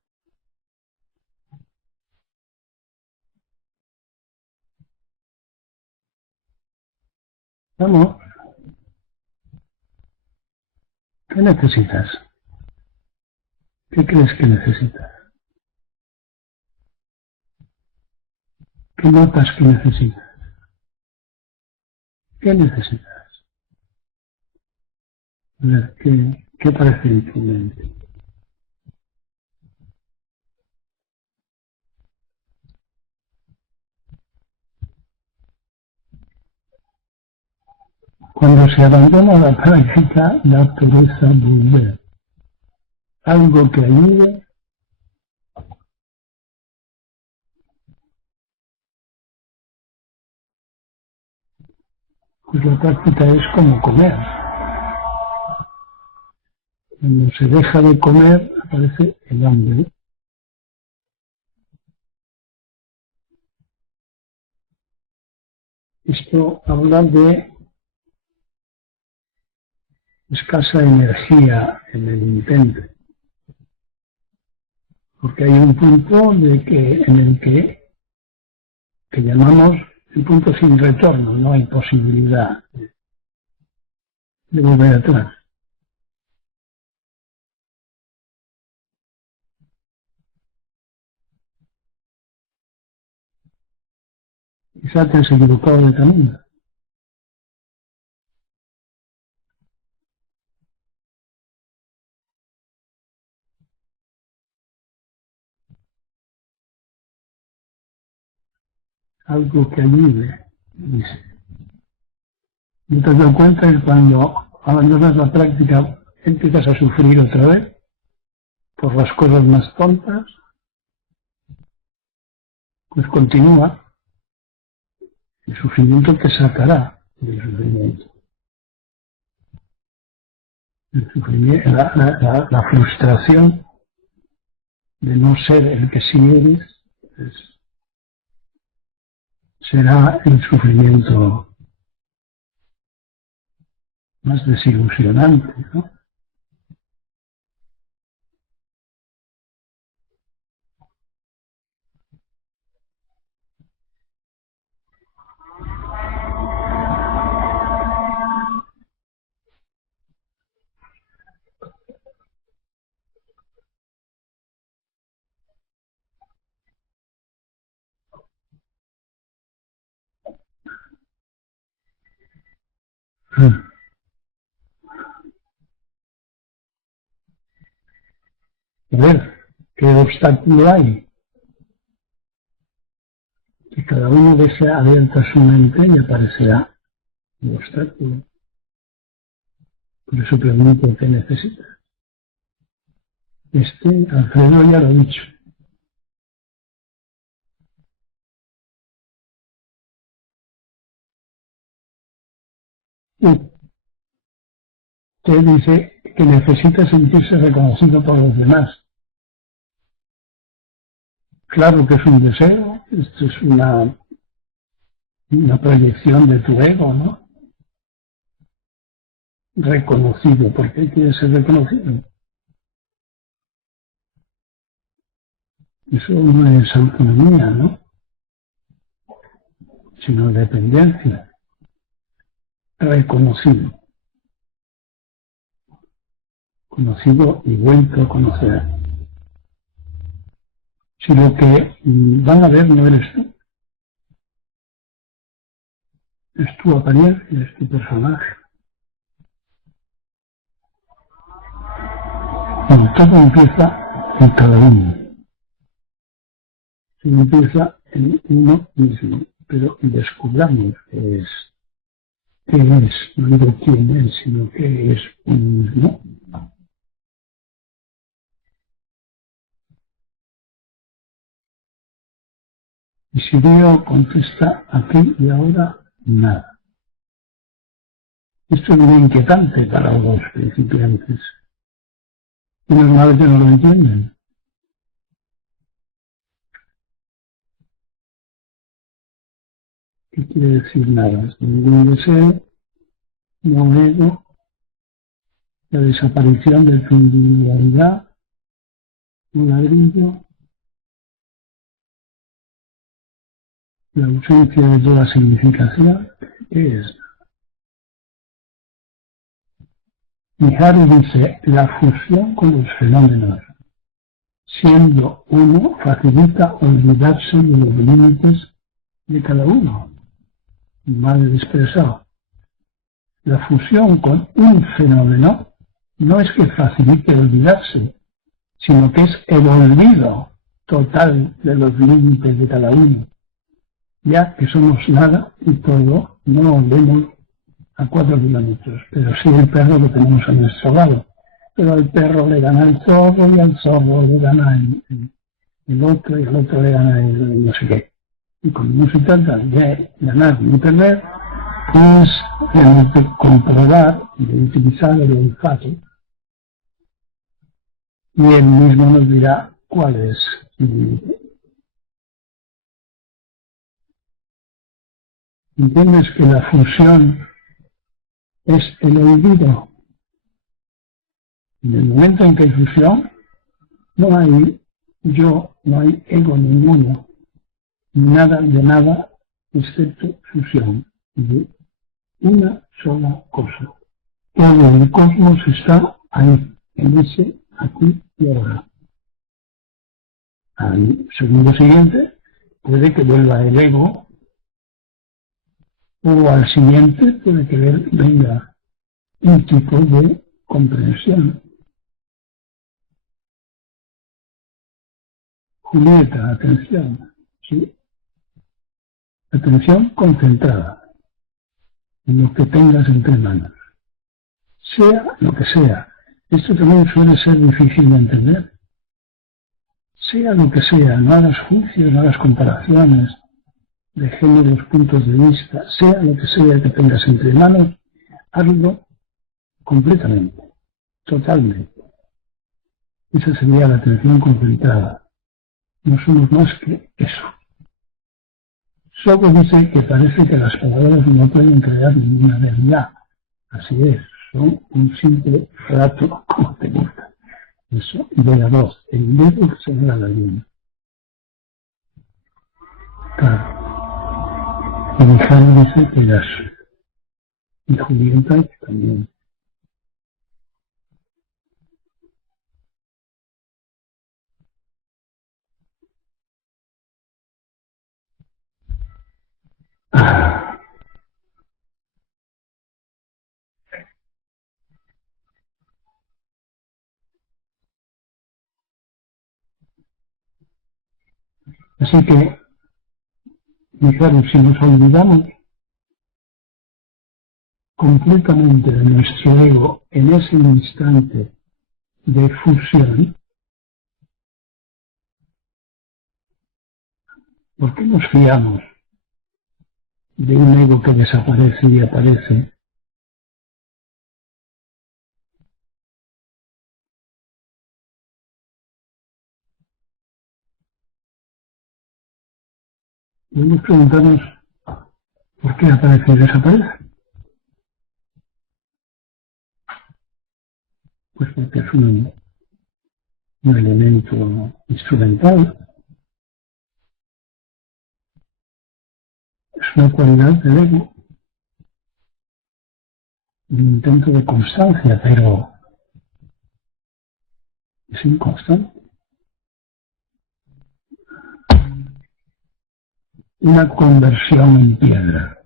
Vamos, ¿qué necesitas? ¿Qué crees que necesitas? ¿Qué notas que necesitas? ¿Qué necesitas? A ver, ¿qué parece en tu mente? Cuando se abandona la práctica, la pereza volver. Algo que ayude, pues la práctica es como comer. Cuando se deja de comer, aparece el hambre. Esto habla de escasa energía en el intento, porque hay un punto en el que llamamos el punto sin retorno, no hay posibilidad de volver atrás. Quizá te has equivocado de camino. Algo que ayude, dice. ¿No te has dado cuenta que cuando abandonas la práctica empiezas a sufrir otra vez por las cosas más tontas? Pues continúa. El sufrimiento te sacará del sufrimiento. El sufrimiento la frustración de no ser el que sí eres será el sufrimiento más desilusionante, ¿no? A ver, ¿qué obstáculo hay? Que cada uno desea abierta su mente y aparecerá el obstáculo. Por eso pregunto qué necesitas. Alfredo ya lo ha dicho. Usted dice que necesita sentirse reconocido por los demás. Claro que es un deseo, esto es una proyección de tu ego, ¿no? Reconocido, ¿por qué quieres ser reconocido? Eso no es autonomía, ¿no? Sino dependencia. Reconocido. Conocido y vuelto a conocer. Si lo que van a ver no eres tú, es tu apariencia, es tu personaje. Bueno, todo empieza en cada uno. Se empieza en uno mismo, pero descubramos qué es, no digo quién es, sino qué es uno mismo. Y si Dios contesta aquí y ahora, nada. Esto es muy inquietante para los principiantes. Y normalmente no lo entienden. ¿Qué quiere decir nada? Ningún deseo, no ego, la desaparición de tu individualidad, un ladrillo, la ausencia de toda significación. ¿Qué es? Mihaly dice, la fusión con los fenómenos, siendo uno, facilita olvidarse de los límites de cada uno. Mal expresado. La fusión con un fenómeno no es que facilite olvidarse, sino que es el olvido total de los límites de cada uno. Ya que somos nada y todo, no vemos a 4 kilómetros, pero sí el perro lo tenemos a nuestro lado. Pero el perro le gana al zorro y al zorro le gana el otro y al otro le gana el no sé qué. Y como no se trata de ganar ni perder, pues tenemos que comprobar y de utilizar el olfato y él mismo nos dirá cuál es el límite. ¿Entiendes que la fusión es el olvido? En el momento en que hay fusión, no hay yo, no hay ego ninguno, nada de nada, excepto fusión de una sola cosa. Todo el cosmos está ahí, en ese aquí y ahora. Al segundo siguiente puede que vuelva el ego, o al siguiente puede que venga un tipo de comprensión. Julieta, atención, ¿sí? Atención concentrada en lo que tengas entre manos, sea lo que sea. Esto también suele ser difícil de entender. Sea lo que sea, no hagas juicios, no hagas comparaciones de géneros, puntos de vista, sea lo que sea que tengas entre manos, hazlo completamente, totalmente. Esa sería la atención concentrada. No somos más que eso. Solo dice que parece que las palabras no pueden crear ninguna realidad. Así es, son un simple rato como te gusta. Eso, de la voz, el dedo que se da la luna. Claro. Y Mijail dice que las... Y Julieta también. Así que, Mijail, si nos olvidamos completamente de nuestro ego en ese instante de fusión, ¿por qué nos fiamos de un ego que desaparece y aparece? Debemos preguntarnos por qué aparece y desaparece. Pues porque es un elemento instrumental, es una cualidad del ego, un intento de constancia, pero es inconstante. Una conversión en piedra.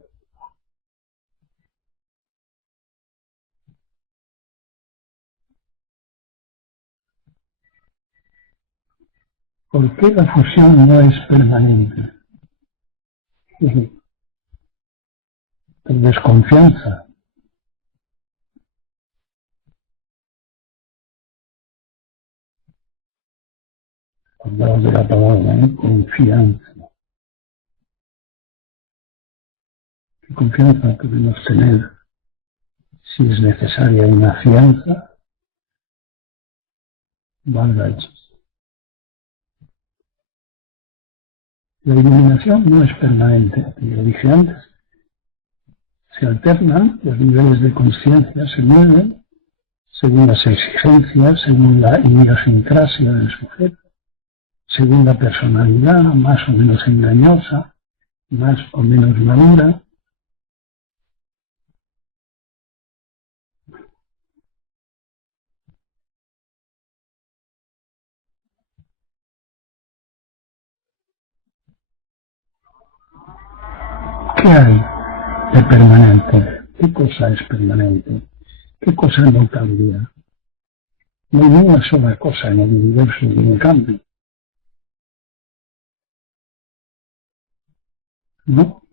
¿Por qué la fusión no es permanente? Por desconfianza. Hablamos de la palabra, confianza. ¿Qué confianza podemos tener si es necesaria una fianza? Valga eso. La iluminación no es permanente, como lo dije antes. Se alternan, los niveles de conciencia se mueven según las exigencias, según la idiosincrasia del sujeto, según la personalidad más o menos engañosa, más o menos madura. ¿Qué hay de permanente? ¿Qué cosa es permanente? ¿Qué cosa no cambia? No hay una sola cosa en el universo que no cambie. ¿No?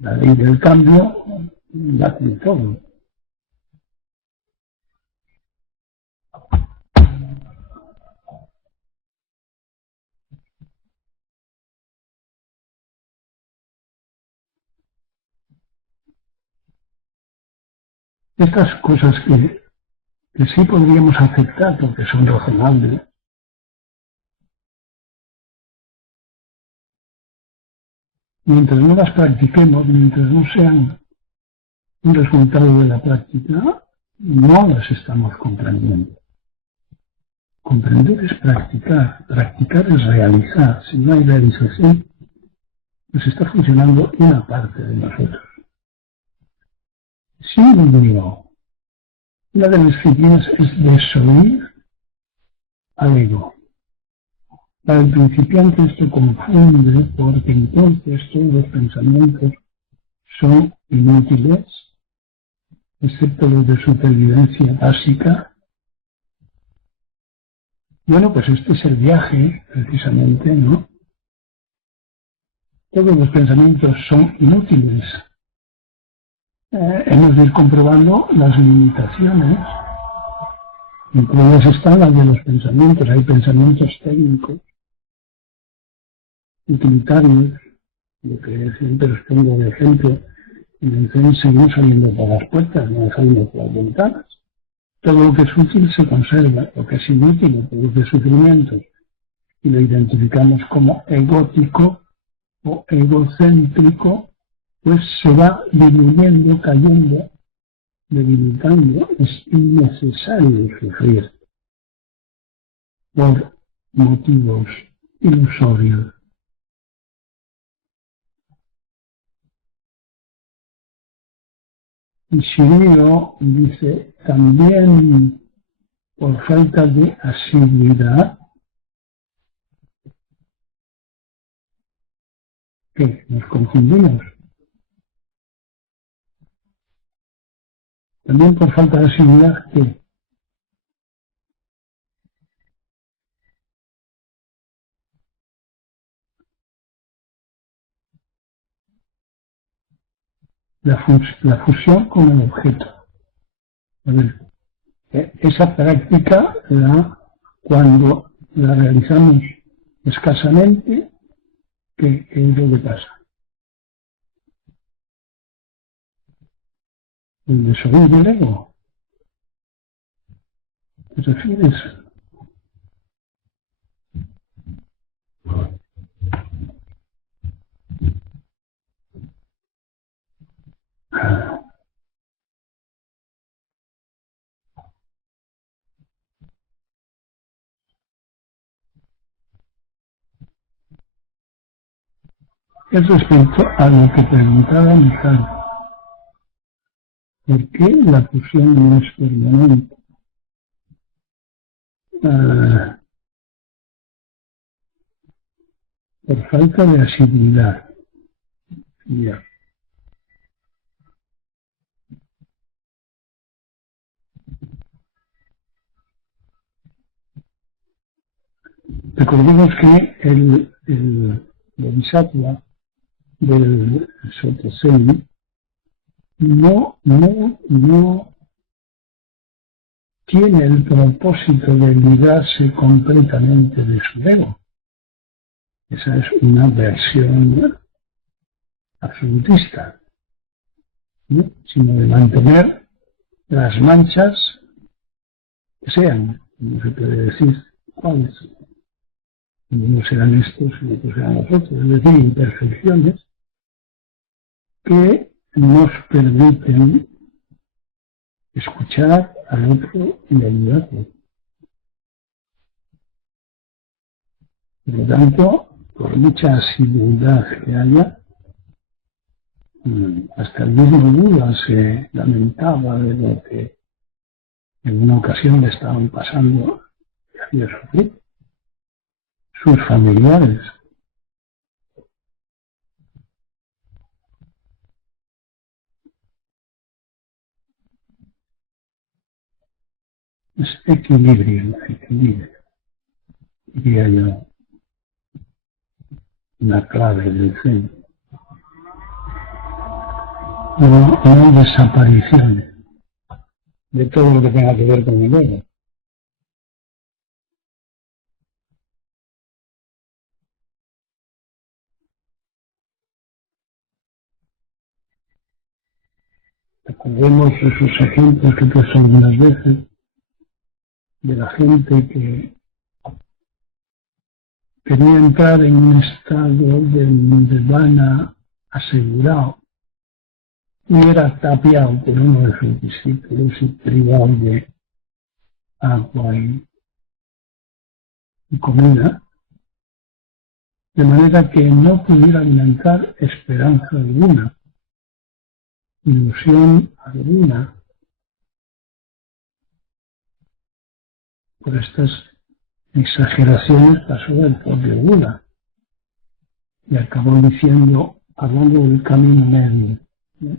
La ley del cambio la tiene todo. Estas cosas que sí podríamos aceptar porque son razonables, mientras no las practiquemos, mientras no sean un resultado de la práctica, no las estamos comprendiendo. Comprender es practicar, practicar es realizar. Si no hay realización, pues está funcionando una parte de nosotros. Silvio. Una de las disciplinas es desoír al ego. Para el principiante esto confunde porque entonces todos los pensamientos son inútiles, excepto los de supervivencia básica. Bueno, pues este es el viaje, precisamente, ¿no? Todos los pensamientos son inútiles. Hemos de ir comprobando las limitaciones. Entre ellas están las de los pensamientos. Hay pensamientos técnicos, utilitarios, lo que siempre os pongo de ejemplo. En el tren seguimos saliendo por las puertas, no saliendo por las ventanas. Todo lo que es útil se conserva, lo que es inútil lo produce sufrimientos y lo identificamos como egótico o egocéntrico, pues se va diluyendo, cayendo, debilitando. Es innecesario sufrir por motivos ilusorios. Y Shirio dice, también por falta de asiduidad, que nos confundimos. También por falta de asiduidad, que la fusión con el objeto. A ver, esa práctica, cuando la realizamos escasamente, ¿qué es lo que pasa? El desoír del ego. ¿Te refieres? Es respecto a lo que preguntaba Mijail. ¿Por qué la fusión no es permanente? Por falta de asiduidad. Ya. Recordemos que el bodhisattva del Sotosen no tiene el propósito de librarse completamente de su ego. Esa es una versión absolutista, ¿no? Sino de mantener las manchas que sean, no se puede decir cuáles, no serán estos y otros serán los otros, es decir, imperfecciones que nos permiten escuchar al otro y ayudarlo. Por lo tanto, por mucha asiduidad que haya, hasta el mismo Buda se lamentaba de lo que en una ocasión le estaban pasando y hacía sufrir sus familiares. Es equilibrio, diría yo, una clave del Zen. No desaparición de todo lo que tenga que ver con el ego. Recordemos esos ejemplos que puesto algunas veces de la gente que quería entrar en un estado de nirvana asegurado y era tapiado por uno de sus discípulos y privado de agua y comida, de manera que no pudiera alimentar esperanza alguna. ilusión alguna por estas exageraciones pasó del propio Buda y acabó diciendo, hablando del camino medio, ¿no?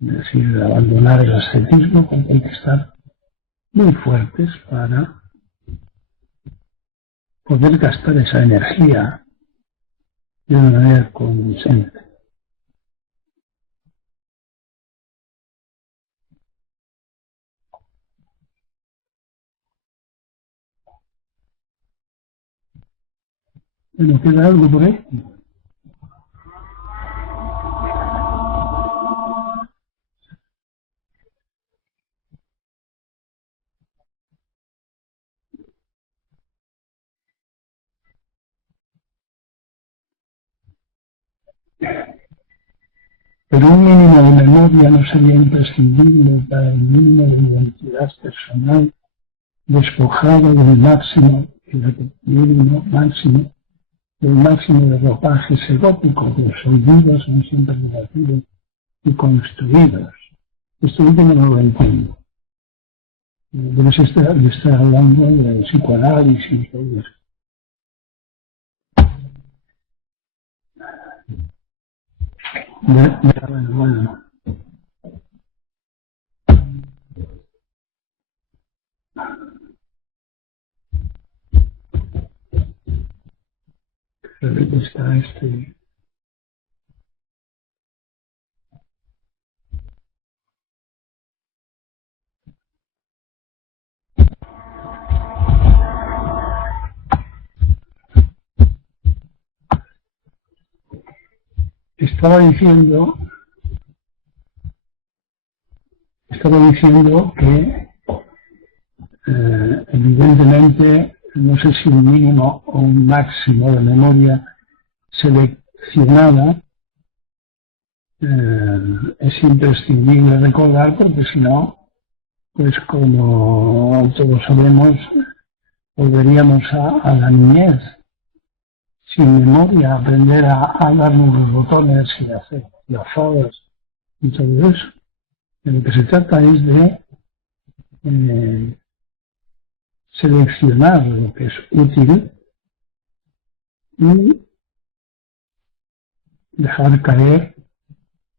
Es decir, de abandonar el ascetismo, porque hay que estar muy fuertes para poder gastar esa energía de una manera convincente. Bueno, ¿queda algo por ahí? Pero un mínimo de memoria no sería imprescindible para el mínimo de identidad personal despojado del máximo, del máximo de ropajes egóticos. Los olvidos son siempre negativos y construidos. Esto último no lo entiendo. Debes estar hablando de psicoanálisis y todo eso. Bueno. Está Estaba diciendo que evidentemente, no sé si un mínimo o un máximo de memoria seleccionada es imprescindible recordar, porque si no, pues como todos sabemos, volveríamos a la niñez. Sin memoria, aprender a darnos los botones y hacer las fadas y todo eso. De lo que se trata es de seleccionar lo que es útil y dejar caer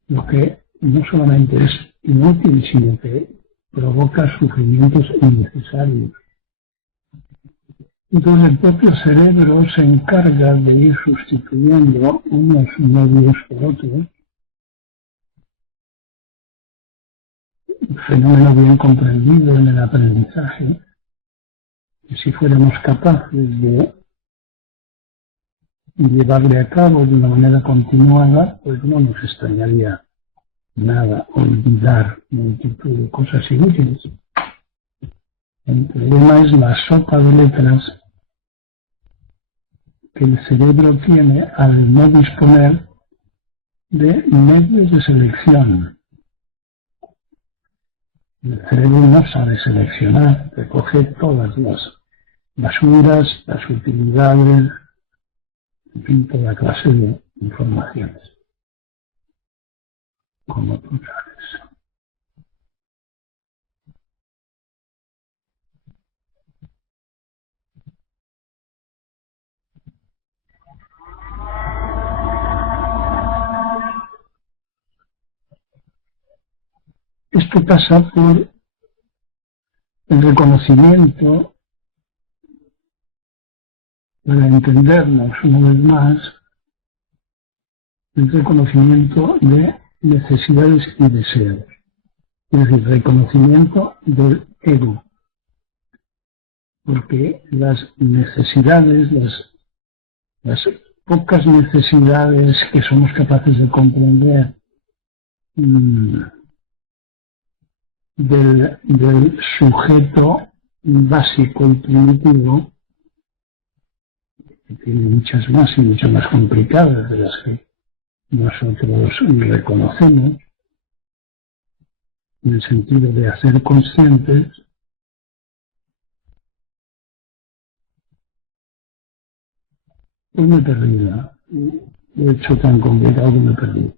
lo que no solamente es inútil, sino que provoca sufrimientos innecesarios. Entonces el propio cerebro se encarga de ir sustituyendo unos medios por otros, un fenómeno bien comprendido en el aprendizaje, y si fuéramos capaces de llevarle a cabo de una manera continuada, pues no nos extrañaría nada olvidar multitud de cosas inútiles. El problema es la sopa de letras que el cerebro tiene al no disponer de medios de selección. El cerebro no sabe seleccionar, recoge todas las basuras, las utilidades, en fin, toda clase de informaciones, como tú sabes. Esto pasa por el reconocimiento, para entendernos una vez más, el reconocimiento de necesidades y deseos. Es decir, reconocimiento del ego. Porque las necesidades, las pocas necesidades que somos capaces de comprender del sujeto básico y primitivo, que tiene muchas más y mucho más complicadas de las que nosotros reconocemos, en el sentido de hacer conscientes, pues me he perdido. Lo he hecho tan complicado que me he perdido.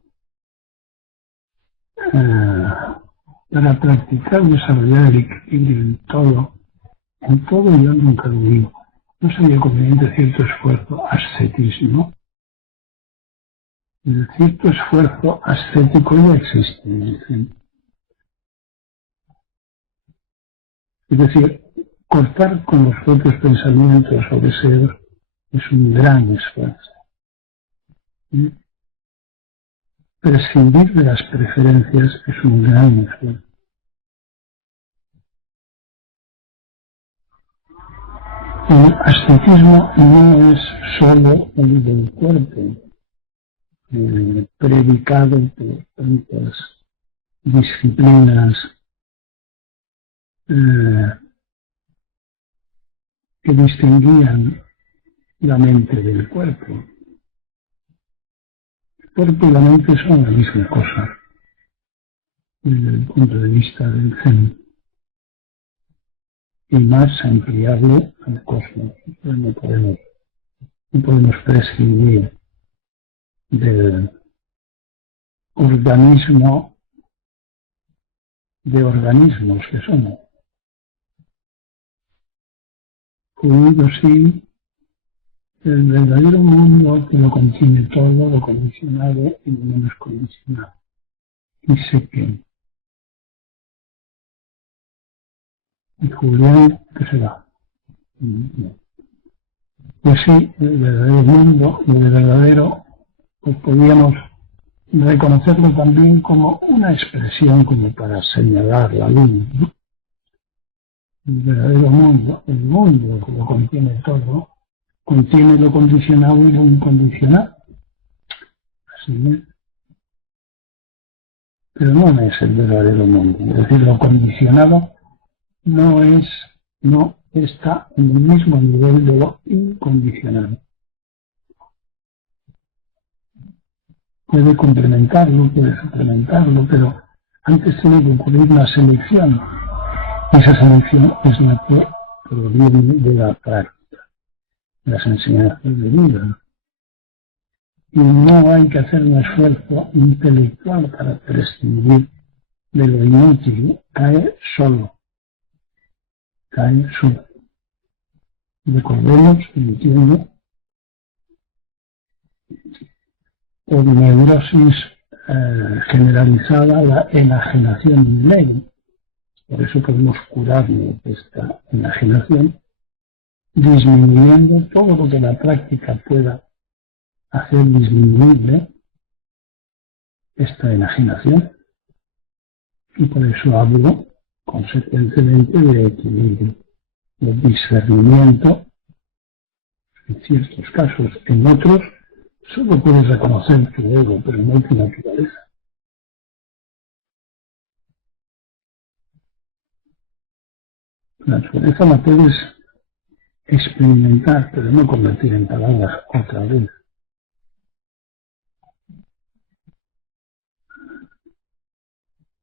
para practicar y desarrollar el equilibrio en todo yo nunca lo digo. No sería conveniente cierto esfuerzo ascetismo. El cierto esfuerzo ascético ya existe en el centro. Es decir, cortar con los propios pensamientos o deseos es un gran esfuerzo. Prescindir de las preferencias es un gran esfuerzo. El ascetismo no es solo el del cuerpo, predicado por tantas disciplinas que distinguían la mente del cuerpo. El cuerpo y la mente son la misma cosa, desde el punto de vista del Zen. Y más ampliarlo al cosmos. No podemos prescindir del organismo de organismos que somos. Fluido sí, el verdadero mundo que lo contiene todo, lo condicionado y lo menos condicionado. Y sé que. Y Julián, ¿qué será? Pues sí, el verdadero mundo, lo de verdadero, pues podríamos reconocerlo también como una expresión como para señalar la línea, ¿no? El verdadero mundo, el mundo que lo contiene todo, contiene lo condicionado y lo incondicionado. Así es. Pero no es el verdadero mundo. Es decir, lo condicionado no está en el mismo nivel de lo incondicionado. Puede complementarlo, puede suplementarlo, pero antes tiene que ocurrir una selección. Esa selección es la que proviene de la práctica, de las enseñanzas de vida. Y no hay que hacer un esfuerzo intelectual para prescindir de lo inútil, cae solo. Recordemos que entiendo por neurosis generalizada la enajenación en él. Por eso podemos curarnos de esta enajenación disminuyendo todo lo que la práctica pueda hacer disminuible esta enajenación. Y por eso hablo consecuentemente de equilibrio, de discernimiento, en ciertos casos, en otros, solo puedes reconocer tu ego, pero no tu naturaleza. La naturaleza la puedes experimentar, pero no convertir en palabras otra vez.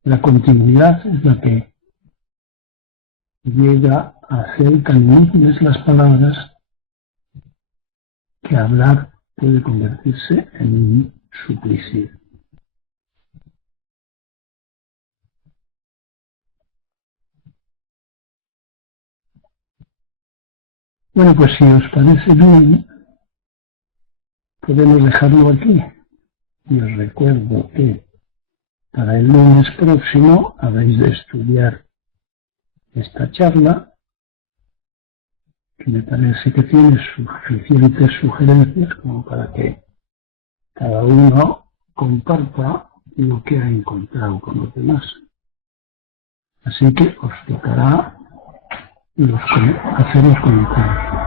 La continuidad es la que llega a hacer tan inútiles las palabras que hablar puede convertirse en un suplicio. Bueno, pues si os parece bien, podemos dejarlo aquí. Y os recuerdo que para el lunes próximo habéis de estudiar esta charla, que me parece que tiene suficientes sugerencias como para que cada uno comparta lo que ha encontrado con los demás. Así que os tocará hacer los comentarios.